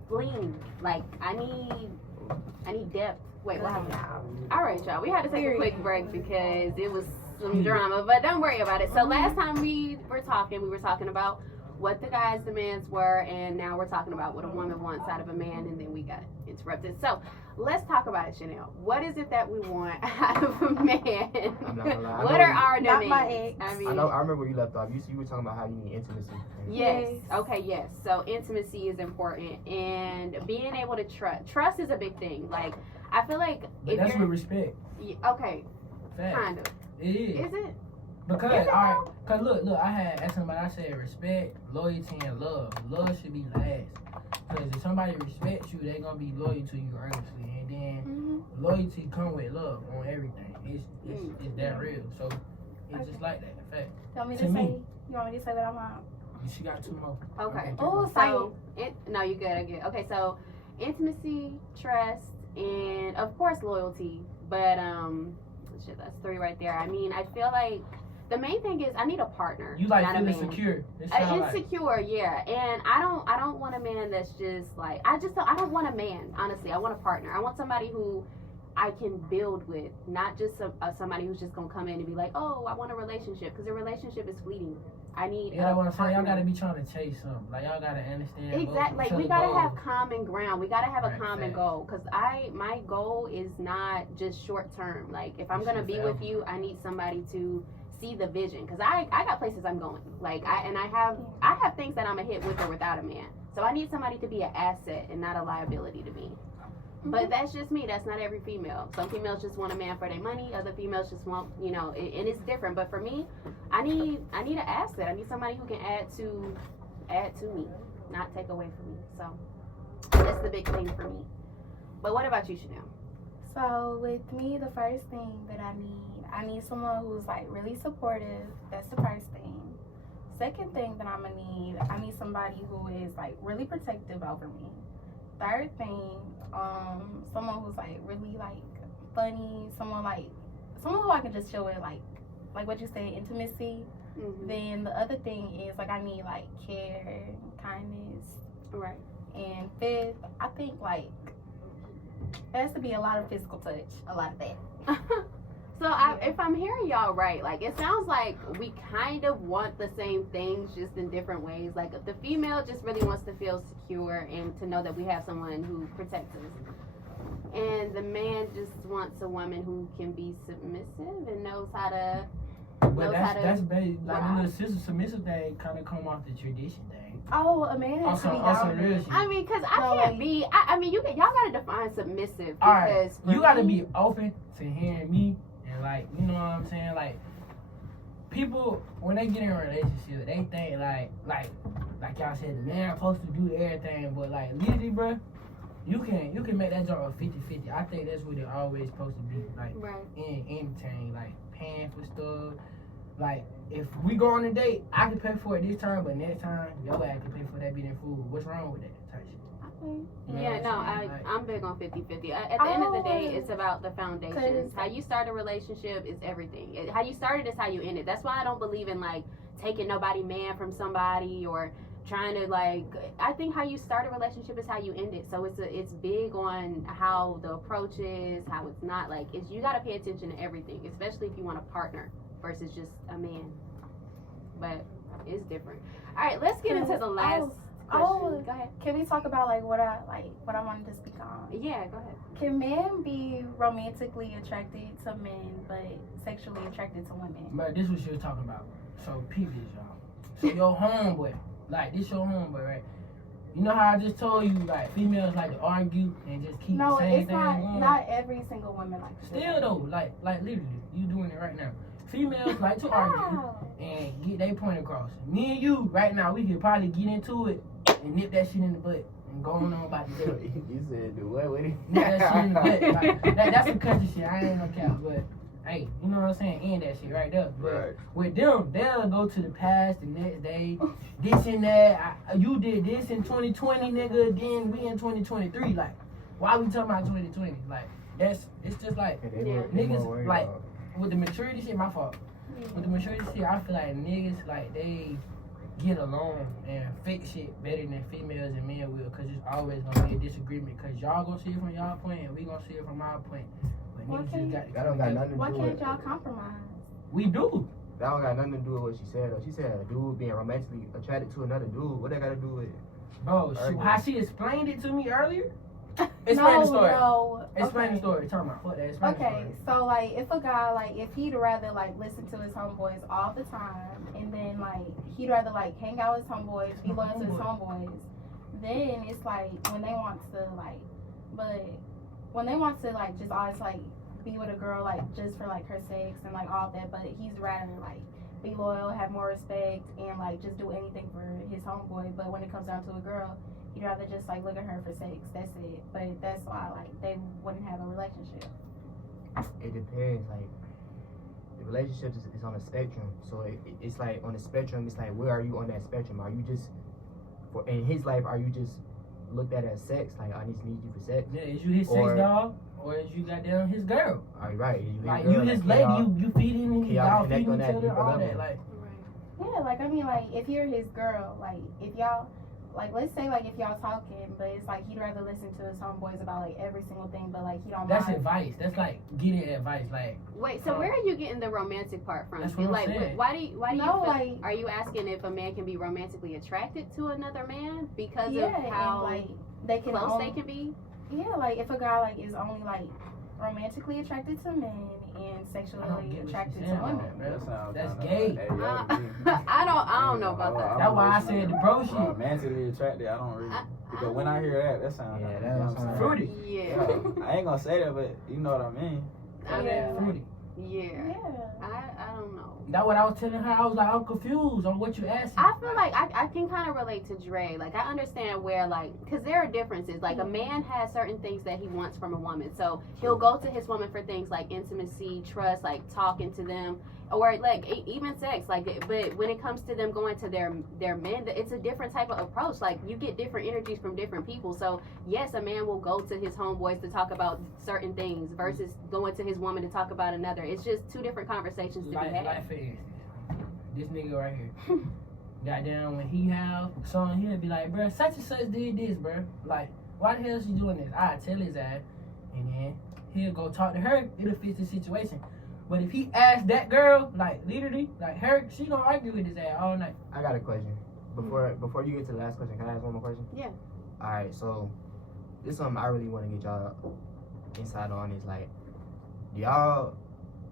bling. Like, I need depth. Wait, what happened? All right, y'all, we had to take a quick break because it was some drama, but don't worry about it. So last time we were talking about what the guys' demands were, and now we're talking about what a woman wants out of a man, and then we got interrupted. So let's talk about it, Chanel. What is it that we want out of a man? I'm not gonna lie. What are our Not demands? my ex. I mean, I remember where you left off. You were talking about how you need intimacy. yes. Okay, yes. So intimacy is important, and being able to trust is a big thing. Like, I feel like But that's with respect. okay, Fact. kind of. It is. Is it? Because, Is it alright, cause look, I had asked somebody, I said respect, loyalty, and love. Love should be last. Cause if somebody respects you, they gonna be loyal to you earnestly. And then loyalty come with love on everything. It's that real. So it's just like that. In fact, You want me To to say? me. You want me to say what I want? she got 2 more. Okay. Oh, So, no, you good. I get. Okay, so intimacy, trust, and of course loyalty. But shit, that's 3 right there. I mean, I feel like the main thing is I need a partner. You like not a feeling man. secure. It sound like. Insecure, yeah. And I don't want a man that's just like I don't want a man. Honestly, I want a partner. I want somebody who I can build with, not just somebody who's just gonna come in and be like, oh, I want a relationship, because a relationship is fleeting. I need Yeah, that's what I'm saying. Y'all partner. gotta be trying to chase something. Like, y'all gotta understand. both Exactly. Like, each we other gotta goals. have common ground. We gotta have a Right, common facts. goal. Cause my goal is not just short term. Like, if I'm It's gonna your be forever. with you, I need somebody to see the vision. Cause I got places I'm going. Like, I have things that I'm a hit with or without a man. So I need somebody to be an asset and not a liability to me. But that's just me. That's not every female. Some females just want a man for their money. Other females just want, and it's different. But for me, I need an asset. I need somebody who can add to me, not take away from me. So that's the big thing for me. But what about you, Chanel? So with me, the first thing that I need someone who's like really supportive. That's the first thing. Second thing that I need somebody who is like really protective over me. Third thing, someone who's like really like funny, someone who I can just chill with, like what you say, intimacy. Mm-hmm. Then the other thing is like I need like care, kindness. Right. And fifth, I think like there has to be a lot of physical touch, a lot of that. So if I'm hearing y'all right, like it sounds like we kind of want the same things, just in different ways. Like the female just really wants to feel secure and to know that we have someone who protects us, and the man just wants a woman who can be submissive and knows how to. But that's based, like Wow. the little sister submissive thing kind of come off the tradition thing. Oh, a man has to be Also dominant. real shit. I mean, cause I No, can't like- be. I mean, y'all gotta define submissive. All right, Because for you gotta me- be open to hearing me and like, you know what I'm saying? Like, people when they get in a relationship, they think like y'all said, the man supposed to do everything, but like literally, bro, you can make that job a 50-50. I think that's what it always supposed to be. Like, Right. in anything, like paying for stuff. Like, if we go on a date, I can pay for it this time, but next time, your ass can pay for that being food. What's wrong with that type shit? You know Yeah, what no, I'm saying? Like, I'm big on 50-50. At the end of the day, Oh. it's about the foundations. 'Cause- How you start a relationship is everything. How you started is how you end it. That's why I don't believe in like taking nobody man from somebody or trying to like. I think how you start a relationship is how you end it. So it's big on how the approach is, how it's not. Like you got to pay attention to everything, especially if you want a partner versus just a man. But it's different. All right, let's get into the last question. Go ahead. Can we talk about like what I wanted to speak on? Yeah, go ahead. Can men be romantically attracted to men but sexually attracted to women? but this was she was talking about. So peep this, y'all. So your homeboy, like this your homeboy, right? You know how I just told you, like females like to argue and just keep No, the same it's thing going. not every single woman like that. Still though, like literally, you doing it right now. Females like to argue How? and get their point across. Me and you right now, we could probably get into it and nip that shit in the butt and going on about the girl. You said do what with it? Yeah, that shit in the butt. Like, that's some country shit. I ain't no cap, but hey, you know what I'm saying? End that shit right there. But Right. with them, they'll go to the past the next day, this and that. You did this in 2020, nigga. Then we in 2023. Like, why we talking about 2020? Like, it's just like niggas like with the maturity shit. My fault. With the maturity shit, I feel like niggas like they get along and fix shit better than females and men will, cause it's always gonna be a disagreement. Cause y'all gonna see it from y'all point and we gonna see it from our point. But niggas just got to That don't got nothing to Why do can't with y'all compromise? We do. That don't got nothing to do with what she said though. She said a dude being romantically attracted to another dude. What that got to do with it? Bro, how she explained it to me earlier? Explain the story. No. Explain Okay. the story. Tell me. What that? Explain the Okay, story. so like if a guy like if he'd rather like listen to his homeboys all the time and then like he'd rather like hang out with his homeboys, be loyal to his homeboys, then it's like when they want to like just always like be with a girl like just for like her sex and like all that, but he's rather like be loyal, have more respect and like just do anything for his homeboy. But when it comes down to a girl, he'd rather just like look at her for sex. That's it. But that's why like they wouldn't have a relationship. It depends. Like the relationship is on a spectrum. So it's like on the spectrum. It's like where are you on that spectrum? Are you just in his life? Are you just looked at as sex? Like I just need you for sex. Yeah, is you his sex dog or is you goddamn his girl? Are you right? Like you his lady, you feeding him, y'all connect feeding on each that other, deeper all level? that. Like Yeah, like I mean, like if you're his girl, like if y'all, like let's say like if y'all talking, but it's like he'd rather listen to his homeboys about like every single thing, but like he don't that's mind. advice. That's like getting advice. Like Wait, so where are you getting the romantic part from? That's what I'm Like, saying. why do you No, feel, like- are you asking if a man can be romantically attracted to another man because Yeah, of how and like they can close only, they can be? yeah, like if a guy like is only like romantically attracted to men and I don't sexually get what attracted she's to saying, women. bro. That sounds That's kinda gay. like, hey, yo, I don't know about that. That's why I said the bro shit. Romantically attracted, I don't really. Because when I hear that sounds Yeah, like, that you know sounds what I'm saying? fruity. Yeah. I ain't gonna say that, but you know what I mean. I mean, Yeah. Fruity. yeah. Yeah. I don't know. That's what I was telling her. I was like, I'm confused on what you asking. I feel like I can kind of relate to Dre. Like, I understand where, like, because there are differences. Like, a man has certain things that he wants from a woman. So, he'll go to his woman for things like intimacy, trust, like talking to them, or, like, even sex. Like, but when it comes to them going to their men, it's a different type of approach. Like, you get different energies from different people. So, yes, a man will go to his homeboys to talk about certain things versus going to his woman to talk about another. It's just two different conversations to be had. Like for instance, this nigga right here. Goddamn, when he have son, he'll be like, bruh, such and such did this, bruh. Like, why the hell she doing this? I tell his ass, and then he'll go talk to her. It'll fit the situation. But if he asks that girl, like literally, like her, she gonna argue with his ass all night. I got a question. Before you get to the last question, can I ask one more question? Yeah. All right. So this is something I really want to get y'all insight on. Is like, do y'all?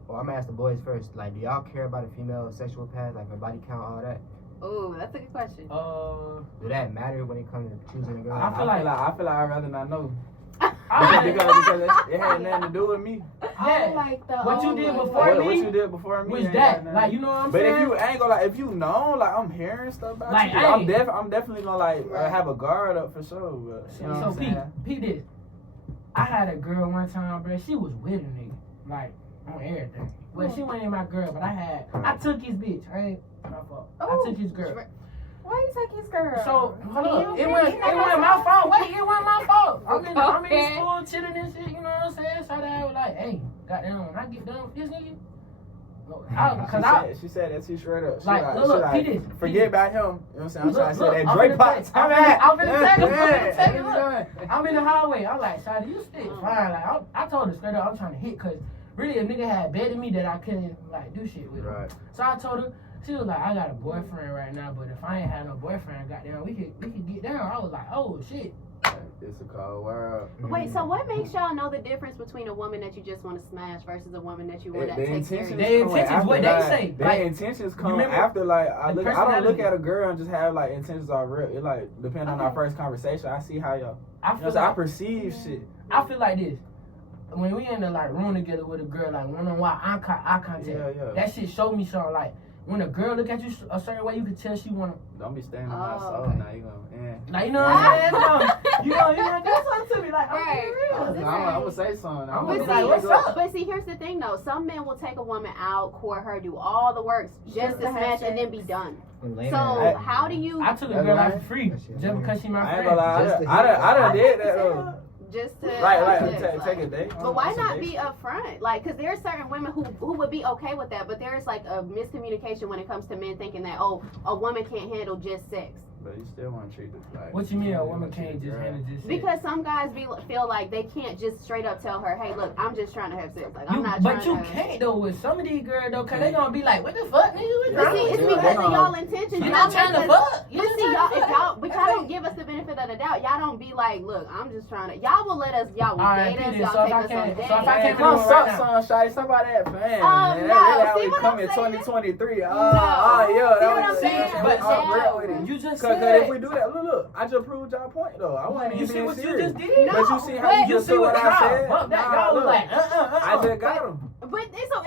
Well, I'm gonna ask the boys first. Like, do y'all care about a female sexual past, like her body count, all that? Oh, that's a good question. Do that matter when it comes to choosing a girl? I feel like I'd rather not know. I- because it had nothing to do with me. Yeah. I like the What you old did one. before What me you did before me was ain't that. got nothing. Like, you know what I'm But saying? if you ain't gonna like, if you know, like I'm hearing stuff about Like, you, hey. I'm definitely gonna like have a guard up for sure. But you know So what I'm saying? Pete this. I had a girl one time, bro. She was with a nigga, like on everything. Well, she wasn't my girl, but I took his bitch. I ain't my fault. I Oh. took his girl. Why you take his girl? So hold up, You it wasn't my fault. Wait, it wasn't my fault. I'm in Okay. school chilling and shit. You know what I'm saying? So I was like, hey, goddamn, when I get done with this nigga, She said that she straight up. She Like, look, she he did. forget about him. You know what I'm saying? I'm trying to say Look, that I'm Drake finna pop. take- I'm finna take it. Look, I'm in the hallway. I'm like, Shawty, you stick fine. Like, I told her straight up, I'm trying to hit, cause really a nigga had betted me that I couldn't like do shit with. Right. So I told her. She was like, I got a boyfriend right now, but if I ain't had no boyfriend, goddamn, we could get down. I was like, oh shit. It's a cold world. Wait, so what makes y'all know the difference between a woman that you just want to smash versus a woman that you want to The take intentions serious? Their come intentions, after what they that. say, Their like, intentions come remember after like I the don't look personality. at a girl and just have like intentions are real. It like depending on our first conversation, I see how y'all. I You know, feel so I like, perceive shit. I feel like this. When we in the like room together with a girl, like one-on-one eye contact, Yeah. that shit showed me something. Like when a girl look at you a certain way, you can tell she wanna. Don't be standing on my soul okay. now. You gonna, Like, you know what I'm saying? You gonna do something to me, like, Right. I'm Right. I'm gonna say something. I'm But gonna see, be like, what's up? but see, here's the thing though. Some men will take a woman out, court her, do all the works just to to have smash and then sex. be done. Lame So ass. how do you I took a That's girl right. out for free That shit just weird. because she my I ain't friend. gonna lie. Just to I done hit did that. just to Like, have sex, take a date. But why That's some not date be shit. upfront? Like, because there are certain women who would be okay with that, but there's like a miscommunication when it comes to men thinking that, oh, a woman can't handle just sex. But you still want to treat it like. What you mean a woman can't just handle just sex? Because some guys feel like they can't just straight up tell her, hey, look, I'm just trying to have sex. Like, I'm not But trying you to. can't though with some of these girls though, cause they gonna be like, what the fuck, nigga? What's But wrong see, with it's you? because of Hold on. y'all intentions. You Y'all not trying to make us- fuck? You But just see, trying y'all, to if fuck. y'all, but y'all don't give us the benefit of the doubt. Y'all don't be like, look, I'm just trying to. Y'all will let us. Y'all will All right, date us. Peter, Y'all so if take I us on can't- dates. so if I Man, can't come do it suck right some, shawty. Somebody that fan. Man, no, they see always what come I'm in saying? 2023. No. Yeah, See that what was I'm saying? But no. real with it. You just Cause said. if we do that, look, I just proved y'all point though. I wasn't You even see what you serious. just did? No, But you see how but- you You just see took what what I y'all said? bumped that? Nah, Y'all was look, like, I just got him. But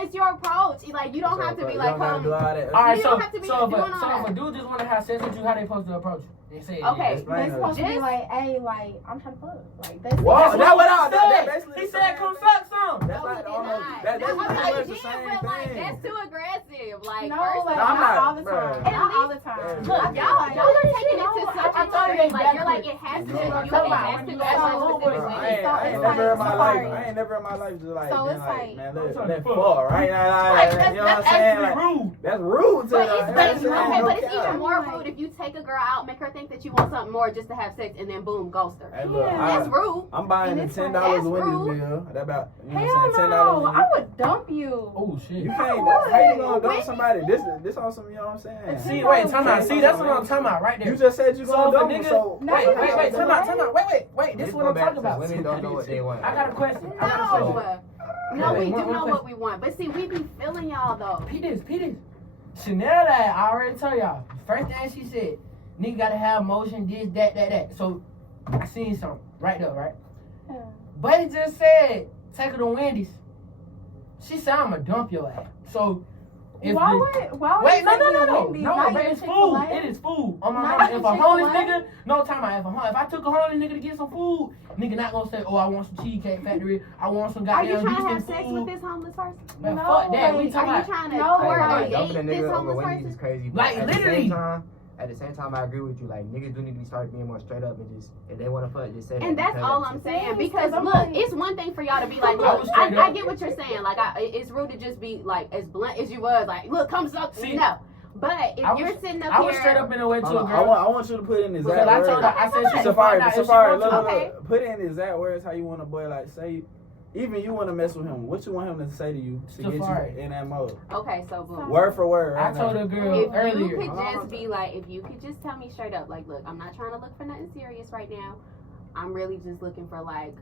it's your approach. Like, you don't have to be You like, don't gotta do all that. All right, You so don't have to be so if doing a, all so if that. a dude just want to have sex with you, how they supposed to approach you? They say, Okay. Explain They're it. supposed to be Just- like, hey, like, I'm trying to fuck. Like, that's Whoa, it. that what I- he that said. basically He the said, same come thing. suck some. That's No, like he did almost. not. That's I mean, pretty he much the did, same but like thing. that's too aggressive. Like, No, first like, of all, not not- all the time. bruh. Not all the time. Look, look, I feel y'all like- are taking it to I such told a you they extreme. Like, you're like, backwards. it has to No, be. I'm You talking it about has when to you go got one your specific homeboy. way. I ain't it's never in my like- life. I ain't never in my life just like So been it's like, like- man, I'm let trying to fuck, fuck. right? Like, You know what I'm That's saying? actually Like, rude. that's rude to But them. it's, You know but what I'm it's saying? okay, No but it's cap. even more rude if you take a girl out, make her think that you want something more just to have sex, and then boom, ghost her. Hey, look, Yeah. That's rude. I'm buying And the it's like, $10 that's Wendy's rude. meal. That about, you know what Hell I'm saying? no, $10 I would dump you. Oh shit. You can't. would. How you gonna dump Wendy's somebody? This on some. You know what I'm saying? See, wait, time out. See, that's what I'm talking about right there. You just said you So gonna if a dump them. nigga- So No, Wait, you wait, don't. wait, time out. Wait. This is what I'm talking about. Women don't know what they want. I got a question. I got a question. No, Wait, we one do know question. what we want, but see, we be feeling y'all though. P this. Chanel that I already told y'all. First thing she said, nigga gotta have motion, this, that. So I seen something right there, right? Yeah. Buddy just said, take her to Wendy's. She said I'ma dump your ass. So if Why the- would Wait, you no, take me to no, Wendy's, not but even it's food. Chick-fil-A? It is food. On my Not mama, even if a homeless Chick-fil-A? nigga, no time out. If I took a homeless nigga to get some food, nigga not gonna say, oh, I want some Cheesecake Factory, I want some Are you goddamn trying to have Houston sex food. with this homeless person? Man, No, fuck that. We like, talking Are you about trying to No, court or like, date Dumping a this nigga over homeless Wendy's person? is crazy. But Like, literally. at the same time, I agree with you. Like, niggas do need to be started being more straight up and just, if they want to fuck, just say that. And that's because all that's I'm it. saying. Yes, Because 'cause I'm look, like- it's one thing for y'all to be like, I look, was I, straight I up. get what you're saying. Like, it's rude to just be like as blunt as you was. Like, look, come suck. See, No, but if I was- you're sitting up I here, was straight up in the way to a I girl. want you to put in the Because exact I words. told her, I said she can Safari, find out if she Safari, wants look, to. look, Okay. look. Put in the exact words how you want a boy like say. Even you want to mess with him. What you want him to say to you to Safari. get you in that mode? okay, so boom. Word for word. I Right told now. a girl If you earlier. could just be like, if you could just tell me straight up, like, look, I'm not trying to look for nothing serious right now. I'm really just looking for like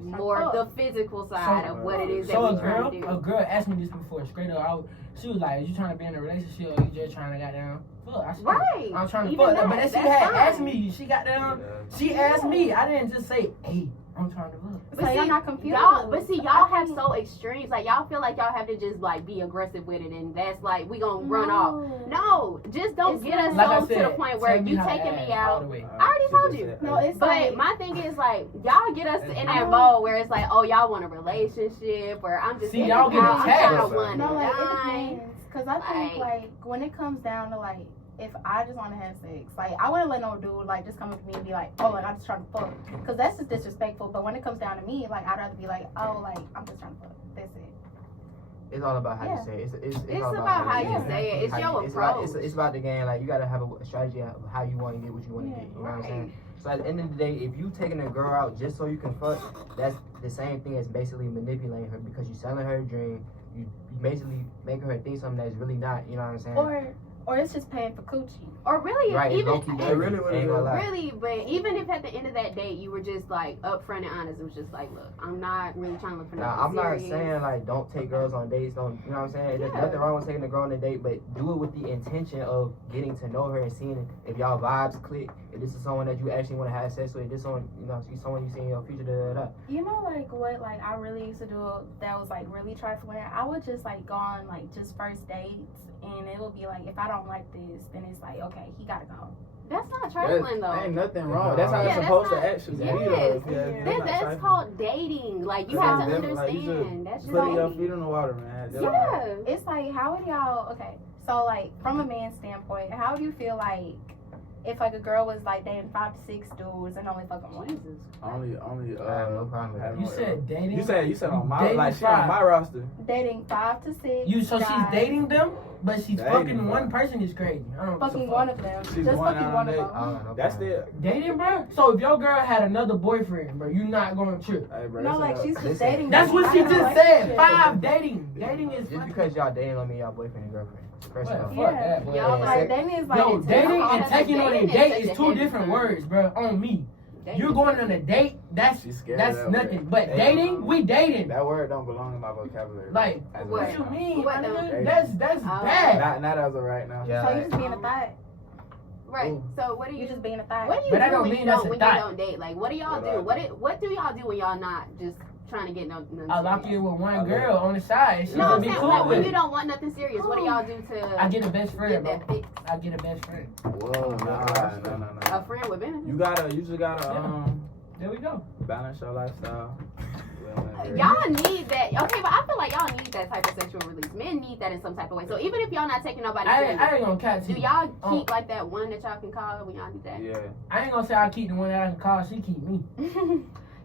more of the physical side of what it is that So we're trying to a do. girl asked me this before, straight up. She was like, "Is you trying to be in a relationship or you just trying to goddamn fuck?" I said, Right. I'm trying to Even fuck. that, But then she that's had fine. asked me. She got down. She asked me. I didn't just say, "Hey, I'm trying to fuck." So y'all not confused. Y'all have so extremes. Like y'all feel like y'all have to just like be aggressive with it, and that's like we gonna run off. No, just don't It's get us Like I so to the said, point where tell me you how to taking me act all out. the way. I already told you. No, it's But like, my thing is like y'all get us in that mode where it's like, oh, y'all want a relationship, where I'm just See, in y'all and get out, I'm attached. trying to one no, and like it dine. depends. Cause I think like when it comes down to like if I just want to have sex, like I wouldn't let no dude like just come up to me and be like, oh, like I'm just trying to fuck, cause that's just disrespectful. But when it comes down to me, like I'd rather be like, oh, like I'm just trying to fuck. That's it. It's all about how Yeah. you say it. It's It's all about how you Yeah. say it. It's How your you- approach. It's about the game. Like, you got to have a strategy of how you want to get what you want to Yeah, get. You know what I'm right. saying? So at the end of the day, if you taking a girl out just so you can fuck, that's the same thing as basically manipulating her because you're selling her a dream. You basically making her think something that's really not. You know what I'm saying? Or Or it's just paying for coochie. Or really, Right, even low-key It tripping, really what it ain't gonna is. lie. really, but even if at the end of that date you were just like upfront and honest, it was just like, look, I'm not really trying to look for nothing Now, I'm not serious. saying like don't take girls on dates, don't, you know what I'm saying? There's Yeah. nothing wrong with taking a girl on a date, but do it with the intention of getting to know her and seeing if y'all vibes click, if this is someone that you actually want to have sex with, if this someone, you know, she's someone you see in your future, da da da. You know, like what, like I really used to do that was like really trifling. I would just like go on like just first dates, and it would be like if I don't like this, then it's like okay, he gotta go. That's not trifling though. Ain't nothing wrong. That's how Yeah, it's that's supposed not- to actually be. yes. Though. Yeah, That's, not that's trifling. called dating. Like you It's have to different. Like, you should understand. That's just Putting your dating. feet in the water, man. Just- Yeah. It's like how would y'all okay? So like from a man's standpoint, how do you feel like if like a girl was like dating 5 to 6 dudes and only fucking one? Jesus. Only. I have no problem with that. having You said dating. You said on my Dating like she on five. my roster. Dating 5 to 6. You so she's guys, dating them, but she's Dating, fucking bro. one person is crazy. I don't know. Fucking one of them. She's Just one fucking out one on of date. them. I don't know. That's the. Dating, bro. So if your girl had another boyfriend, bro, you not gonna trip. Hey, bro, No, that's like a- she's just Listen, dating. That's them. what I she don't just like said. shit. 5 dating. Dating is Just fucking. because y'all dating don't mean y'all boyfriend and girlfriend. First What? of all. Fuck Yeah. that, boy. Y'all Like dating is like Yo, intense. dating Y'all and have taking on a dating is date such is a two heavy different term. words, bro. On me. Dating. You're going on a date. That's She's scared that's of that nothing. word. But dating, we dating. That word don't belong in my vocabulary. Like, as of what What right you now. mean? What my the- nigga? That's Oh. bad. Not as of right now. Yeah, So you like, just being a thought. Right. Ooh. So what do You you just being a thought. What do you But that do don't when mean you that's don't a when thought. you don't date? Like what do y'all What do? I What do y'all do when y'all not just trying to get no I lock serious? you with I one love girl on the side. And she No, gonna I'm be saying cool like with when you it. don't want nothing serious, what do y'all do to I get a best get friend, bro. that fix? I get a best friend. Whoa, no. A friend with benefits? You just gotta Yeah. There we go. balance your lifestyle. Y'all need that. Okay, but I feel like y'all need that type of sexual release. Men need that in some type of way. So even if y'all not taking nobody serious, I ain't gonna catch do you. y'all Oh. keep like that one that y'all can call when y'all need that? Yeah. I ain't gonna say I keep the one that I can call. She keep me.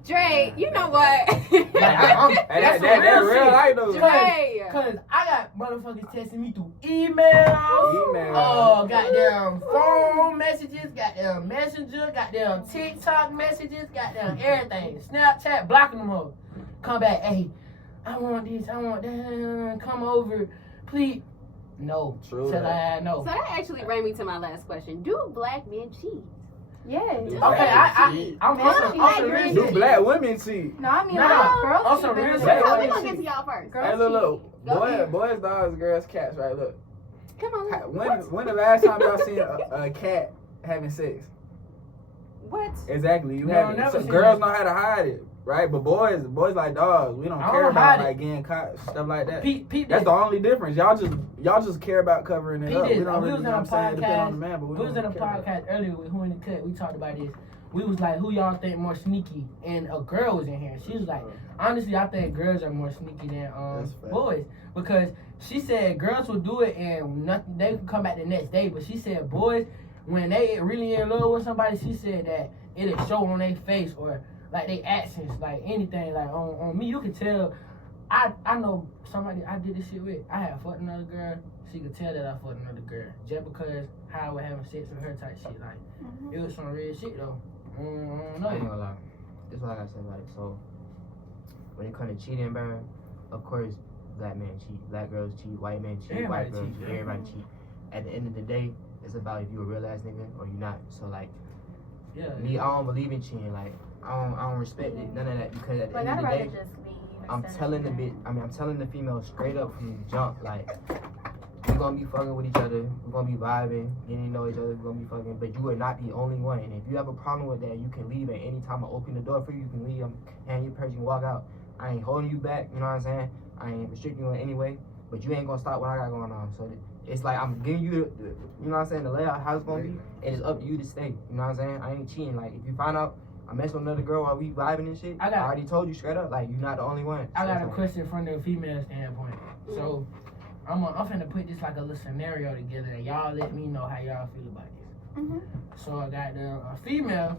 Dre, you know what? I'm- Hey, That's that some real real shit. life though. Dre. Cause I got motherfuckers texting me through emails. Email. Oh, goddamn phone messages, goddamn messenger, goddamn TikTok messages, goddamn everything. Snapchat, blocking them all. Come back, hey, I want this, I want that. Come over, please. No. True Till that. I know. So that actually brings me to my last question. Do black men cheat? Yes. Do Okay, I'm Man, on some cheat. real Do shit. black women cheat? No, I mean, No, like, girls also cheat better real than shit. So boys. we're gonna get to y'all first. Girls Hey, look. Go Boy, ahead. boys, dogs, girls, cats, right? Look. Come on. When the last time y'all seen a cat having sex? What? Exactly. You No, haven't. never So seen girls that. know how to hide it, right? But boys like dogs. We don't I care don't about hide like it. getting caught, stuff like that. Pete That's did. the only difference. Y'all just care about covering it He up. did. We don't We really, was you know on what I'm a saying? Depend on the podcast. man, but we We was don't in a care about it. podcast earlier with Who in the Cut. We talked about this. We was like, who y'all think more sneaky? And a girl was in here. She was like, honestly, I think girls are more sneaky than That's fact. boys, because she said girls will do it and nothing. They could come back the next day, but she said boys, when they really in love with somebody, she said that it'll show on their face or like they actions, like anything. Like on me, you could tell. I know somebody I did this shit with. I had fucked another girl. She could tell that I fucked another girl just because how I was having sex with her type shit. Like it was some real shit though. I don't I ain't know. gonna lie. This is what I gotta say about it. So, when it comes to cheating, bro, of course, black men cheat, black girls cheat, white men cheat, Everybody white girls cheat, cheat, bro. everybody cheat. At the end of the day, it's about if you a real ass nigga or you not. So like, Yeah. me, I don't believe in cheating. Like, I don't respect it, none of that, because at the Like, end I'd of the rather day, just leave. I'm instead of telling the cheating. I'm telling the female straight up from the jump, like, we're gonna be fucking with each other, we're gonna be vibing, getting to know each other, we're gonna be fucking, but you are not the only one. And if you have a problem with that, you can leave at any time. I open the door for you, you can leave, hand your purse, you can walk out. I ain't holding you back, you know what I'm saying? I ain't restricting you in any way, but you ain't gonna stop what I got going on. So it's like I'm giving you, you know what I'm saying, the layout, how it's gonna be, and it's up to you to stay, you know what I'm saying? I ain't cheating. Like, if you find out I messed with another girl while we vibing and shit, I already told you straight up, like, you're not the only one. I got a So, question from the female standpoint. So I'm finna put this like a little scenario together and y'all let me know how y'all feel about this. Mhm. So I got a female,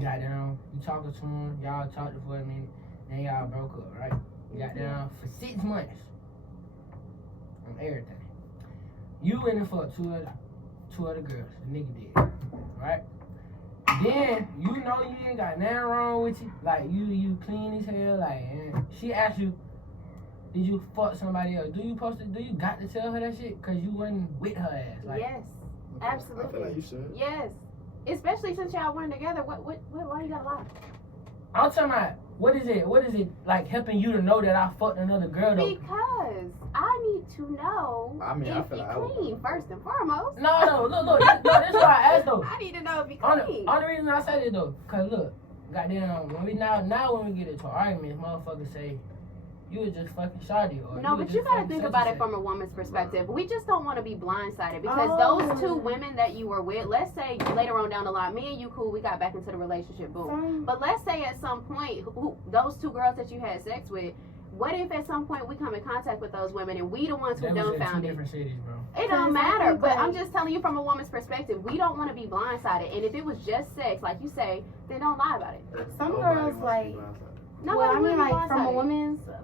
got down, you talking to him, y'all talked for a minute, then y'all broke up, right? You got down for 6 months on everything. You in it for two other girls, the nigga did, right? Then you know you ain't got nothing wrong with you, like you clean as hell, like, and she asked you, did you fuck somebody else? Do you got to tell her that shit? Cause you wasn't with her ass. Like, Yes, I absolutely. feel like you should. Yes, especially since y'all weren't together. Why you gotta lie? I'm talking about, what is it like helping you to know that I fucked another girl though? Because I need to know I mean, I if feel you like I would- clean first and foremost. No, look, that's why I asked though. I need to know if you Only clean. reason I say it though, cause look, goddamn, when we get into arguments, motherfuckers say you was just fucking shawty, or No, was but you just gotta fucking think such about and it from a woman's perspective. We just don't want to be blindsided because those two women that you were with, let's say later on down the line, me and you cool, we got back into the relationship, boom. But let's say at some point, those two girls that you had sex with, what if at some point we come in contact with those women and we the ones who That was done in two found it? different cities, bro. It don't Because I matter, think, but I'm like- just telling you from a woman's perspective, we don't want to be blindsided. And if it was just sex, like you say, then don't lie about it. Some Nobody girls, wants to be like- blindsided. No, well, I mean, like blindsided.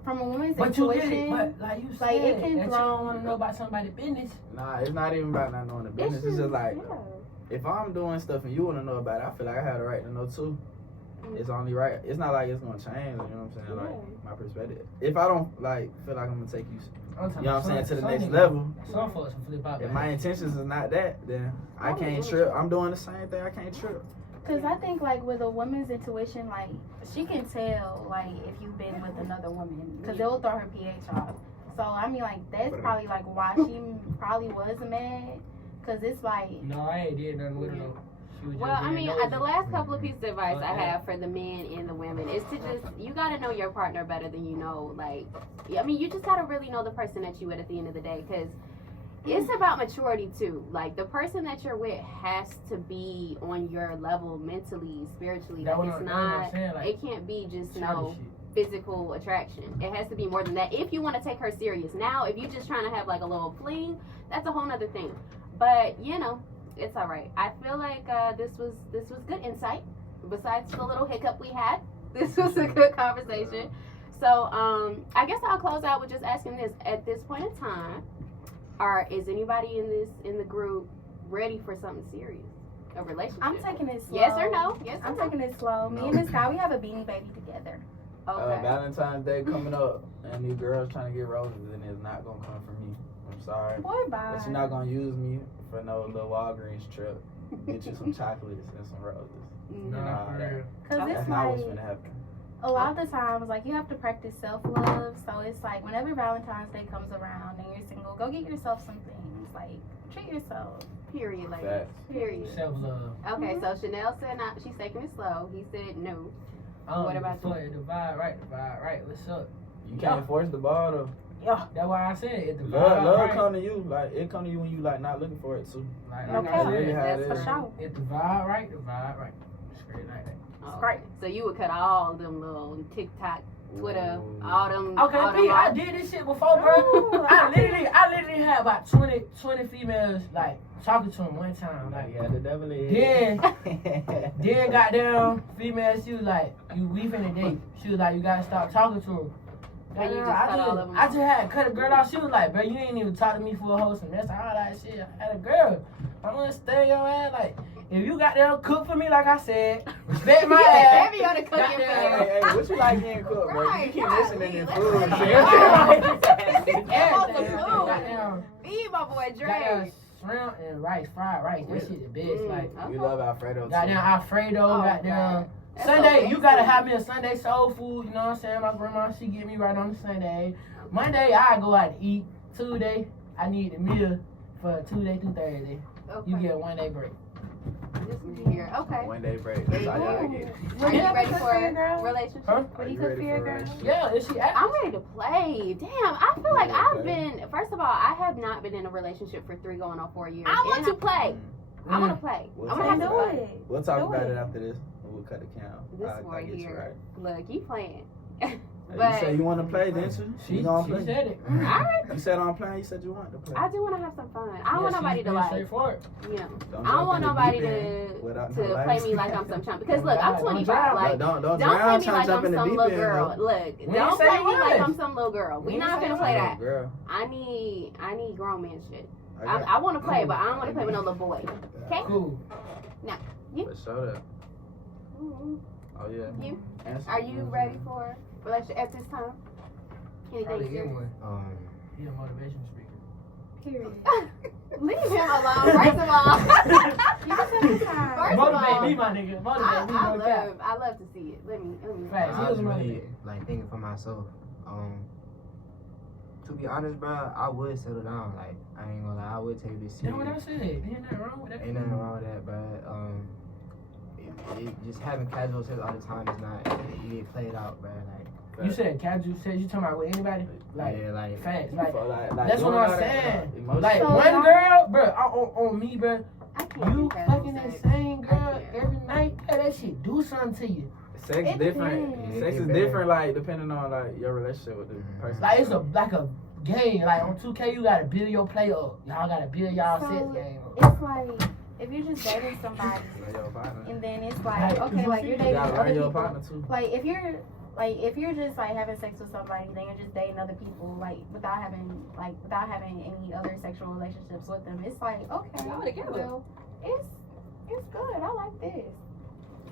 from a woman's But you get intuition. it, but like you said, like, it can that you throw- don't want to know about somebody's business. Nah, it's not even about not knowing the business. It's just like, yeah. if I'm doing stuff and you want to know about it, I feel like I have the right to know too. It's only right. It's not like it's gonna change. You know what I'm saying? Like my perspective. If I don't like feel like I'm gonna take you, I'm talking you know what I'm about saying, to the some next niggas- level. Some folks will flip out. If man. my intentions is not that, then I can't trip. I'm doing the same thing. I can't trip. Because I think, like, with a woman's intuition, like, she can tell, like, if you've been with another woman. Because they'll throw her pH off. So, I mean, like, that's probably, like, why she probably was mad. Because it's like, No, I ain't did nothing with her though. She was just Well, I being mean, nosy. the last couple of pieces of advice I Okay. have for the men and the women is to just, you gotta know your partner better than you know, like, I mean, you just gotta really know the person that you with at the end of the day, because it's about maturity too. Like, the person that you're with has to be on your level mentally, spiritually. That Like, what it's I'm not, saying, like, it can't be just shawty no shit. physical attraction. It has to be more than that if you want to take her serious. Now, if you're just trying to have like a little fling, that's a whole nother thing. But you know, it's all right. I feel like this was good insight. Besides the little hiccup we had, this was a good conversation. So I guess I'll close out with just asking this: at this point in time, is anybody in the group ready for something serious? A relationship? I'm taking it slow. Yes or no? Yes or I'm no? taking it slow. Me and this guy, we have a Beanie Baby together. Okay. Valentine's Day coming up, and these girls trying to get roses, and it's not gonna come from me. I'm sorry, Boy, bye. but you're not gonna use me for no little Walgreens trip. Get you some chocolates and some roses. Mhm. Nah, for real. Because Okay. it's That's not what's like, gonna happen. a lot of the times, like, you have to practice self-love. So it's like, whenever Valentine's Day comes around and you're single, go get yourself some things. Like, treat yourself. Period, ladies. Facts. Period. Self-love. Okay, so Chanel said not, she's taking it slow. He said no. What about you? The vibe right. What's up? You can't force the ball though. Yeah, that's why I said it. The Love, vibe love right. come to you. Like it come to you when you like not looking for it too. Like, Okay. I Really said, how it That's is. for sure. if the vibe right, the vibe right. Straight like that. Oh, Right. So you would cut all them little TikTok, Twitter, Ooh. all them. Okay, all them P, I off. did this shit before, bro. Ooh. I literally had about 20 females like talking to them one time. Like, Yeah, the devil is. then goddamn female, she was like, we finna date. She was like, you gotta stop talking to her. And you Goddamn, just cut all of them I off. just had cut a girl off. She was like, bro, you ain't even talk to me for a whole semester. All that shit. I had a girl. I'm gonna stay your ass. Like, if you got there cook for me, like I said, respect my ass. Heavy on the cooking Goddamn. for you. Hey, what you like getting cooked, bro? Right, You keep right. listening to Let's food. listen. Everything. Yeah, on some food. Goddamn. Feed my boy Goddamn Dre. shrimp and rice, fried rice. That shit the best. Like, Okay. We love Alfredo too. goddamn Alfredo, Oh, goddamn. God. That's Sunday, so you gotta fancy. have me a Sunday soul food, you know what I'm saying? My grandma, she get me right on the Sunday. Monday, I go out to eat. Tuesday, I need a meal for Tuesday through Thursday. Okay. You get a 1 day break. This is here. Okay. One day break. That's all y'all get. Are you ever ready cook for for your a girl? relationship? Huh? What do you you cook ready for your for a girl? relationship? Yeah, is she I'm ready to play. Damn, I feel like Yeah, I've okay. been. First of all, I have not been in a relationship for 3 going on 4 years. I want And to play. I want to play. We'll I'm talk gonna have to about play. it. We'll talk Do about it. it after this. We'll cut the count. This I'll right get you here. right. Look, you playing. Hey, But- you said you want to play, didn't you? She You gonna play? said it. All right. You said I'm playing. You said you wanted to play. I do want to have some fun. I don't want nobody to like, Straightforward. you know. Don't I don't jump want in the nobody deep end without to no play lights. me like I'm some chump. Because look, I'm Don't 25. drown. Like, don't don't drown. play me Trying like to jump I'm in the some deep little end. girl. though. Look, We ain't don't say play me like was. I'm some little girl. We We ain't not say gonna play was. that. Girl, I need grown man shit. got I want to play, but I don't want to play with no little boy. Okay? Cool. For sure that. Mhm. Oh yeah. You? Answer. Are you ready for relationship at this time? Anything Probably serious? get one. Um, He a motivation speaker. Period. Leave him alone. First of all, You can take your time. First of Motivate all, me, my nigga. Motivate me, no cap. I love to see it. Let me. Facts. I He was was really motivated. like thinking for myself. To be honest, bro, I would settle down. Like I ain't gonna lie, I would take this That's what I serious. said. Ain't nothing wrong with that. Ain't nothing wrong with that, bro. It just having casual sex all the time is not. You get played out, bro. Like You said casual sex. You talking about with anybody? Like yeah, like facts. Like Like, that's what doing I'm all that, saying. emotion. Like So one y'all- girl, bro, on me, bro. I can't You do casual fucking that sex. same girl I can't. every night. Yeah, that shit do something to you. Sex It different. depends. Sex is different, like depending on like your relationship with the person. Like it's like a game. Like on 2K, you gotta build your play up. Y'all gotta build y'all So, sex game up. It's like if you're just dating somebody Like your partner. and then it's like okay, like you're You dating gotta other learn your people. partner too. Like if you're just like having sex with somebody, then you're just dating other people like without having any other sexual relationships with them. It's like okay, Y'all together. well, it's good. I like this.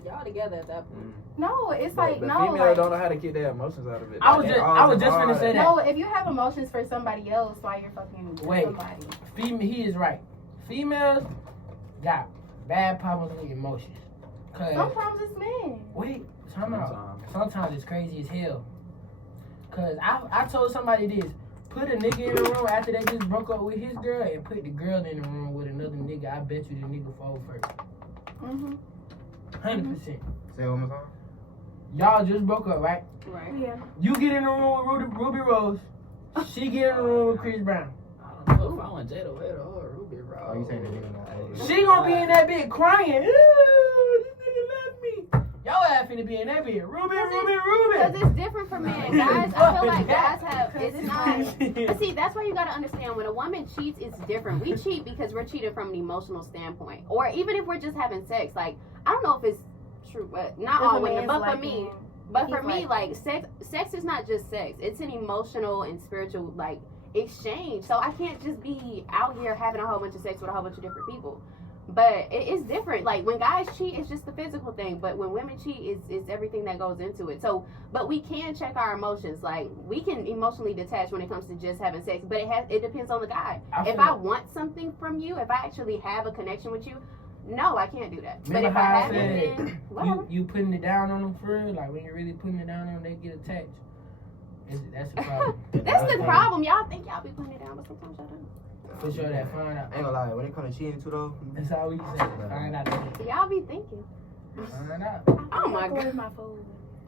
Y'all together at that point. No, it's But like the no, female like don't know how to get their emotions out of it. I was Like, just- they're I was always just finna hard. say that. no. If you have emotions for somebody else while you're fucking with Wait. somebody, He is right. Females got bad problems with emotions. Cause sometimes it's men. wait, time out. Sometimes. Sometimes it's crazy as hell. Cause I told somebody this. Put a nigga in the room after they just broke up with his girl and put the girl in the room with another nigga. I bet you the nigga fall first. Mhm. 100%. say it one more time. Y'all just broke up, right? Right. Yeah. You get in the room with Ruby Rose. She get in the room with Chris Brown. I don't know if I want Jada Wade or Ruby Rose. Oh, you saying the nigga not? She gonna be in that bitch crying. Ooh, this nigga left me. Y'all ass finna be in that bitch. Ruby. Because it's different for men. Guys, I feel like guys have. It's not. But see, that's why you gotta understand when a woman cheats, it's different. We cheat because we're cheating from an emotional standpoint, or even if we're just having sex. Like I don't know if it's true, but not all women. But for me, like sex is not just sex. It's an emotional and spiritual like exchange. So I can't just be out here having a whole bunch of sex with a whole bunch of different people. But it's different. Like when guys cheat, it's just the physical thing. But when women cheat, it's everything that goes into it. So, but we can check our emotions. Like we can emotionally detach when it comes to just having sex. But it depends on the guy. If I want something from you, if I actually have a connection with you, no, I can't do that. But Remember if I how I haven't, said then whatever. you putting it down on them for real? Like when you're really putting it down on them, they get attached. That's the problem. That's the problem. Y'all think y'all be putting it down, but sometimes y'all don't. For sure that find out. I ain't gonna lie, when it comes to cheating too though, That's all we say. Find out. Y'all be thinking. Find out. Oh my Where's god. my food?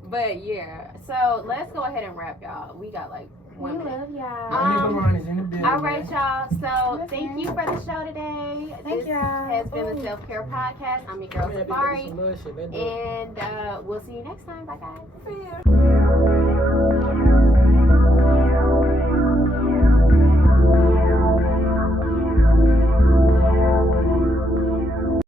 But yeah, so let's go ahead and wrap, y'all. We got like We 1 minute. love y'all. Nigga Ron is in the building. All right, y'all. So Yes, thank ma'am. you for the show today. Thank This y'all. has been the Ooh. Self Care Podcast. I'm your girl Safari, and we'll see you next time. Bye, guys.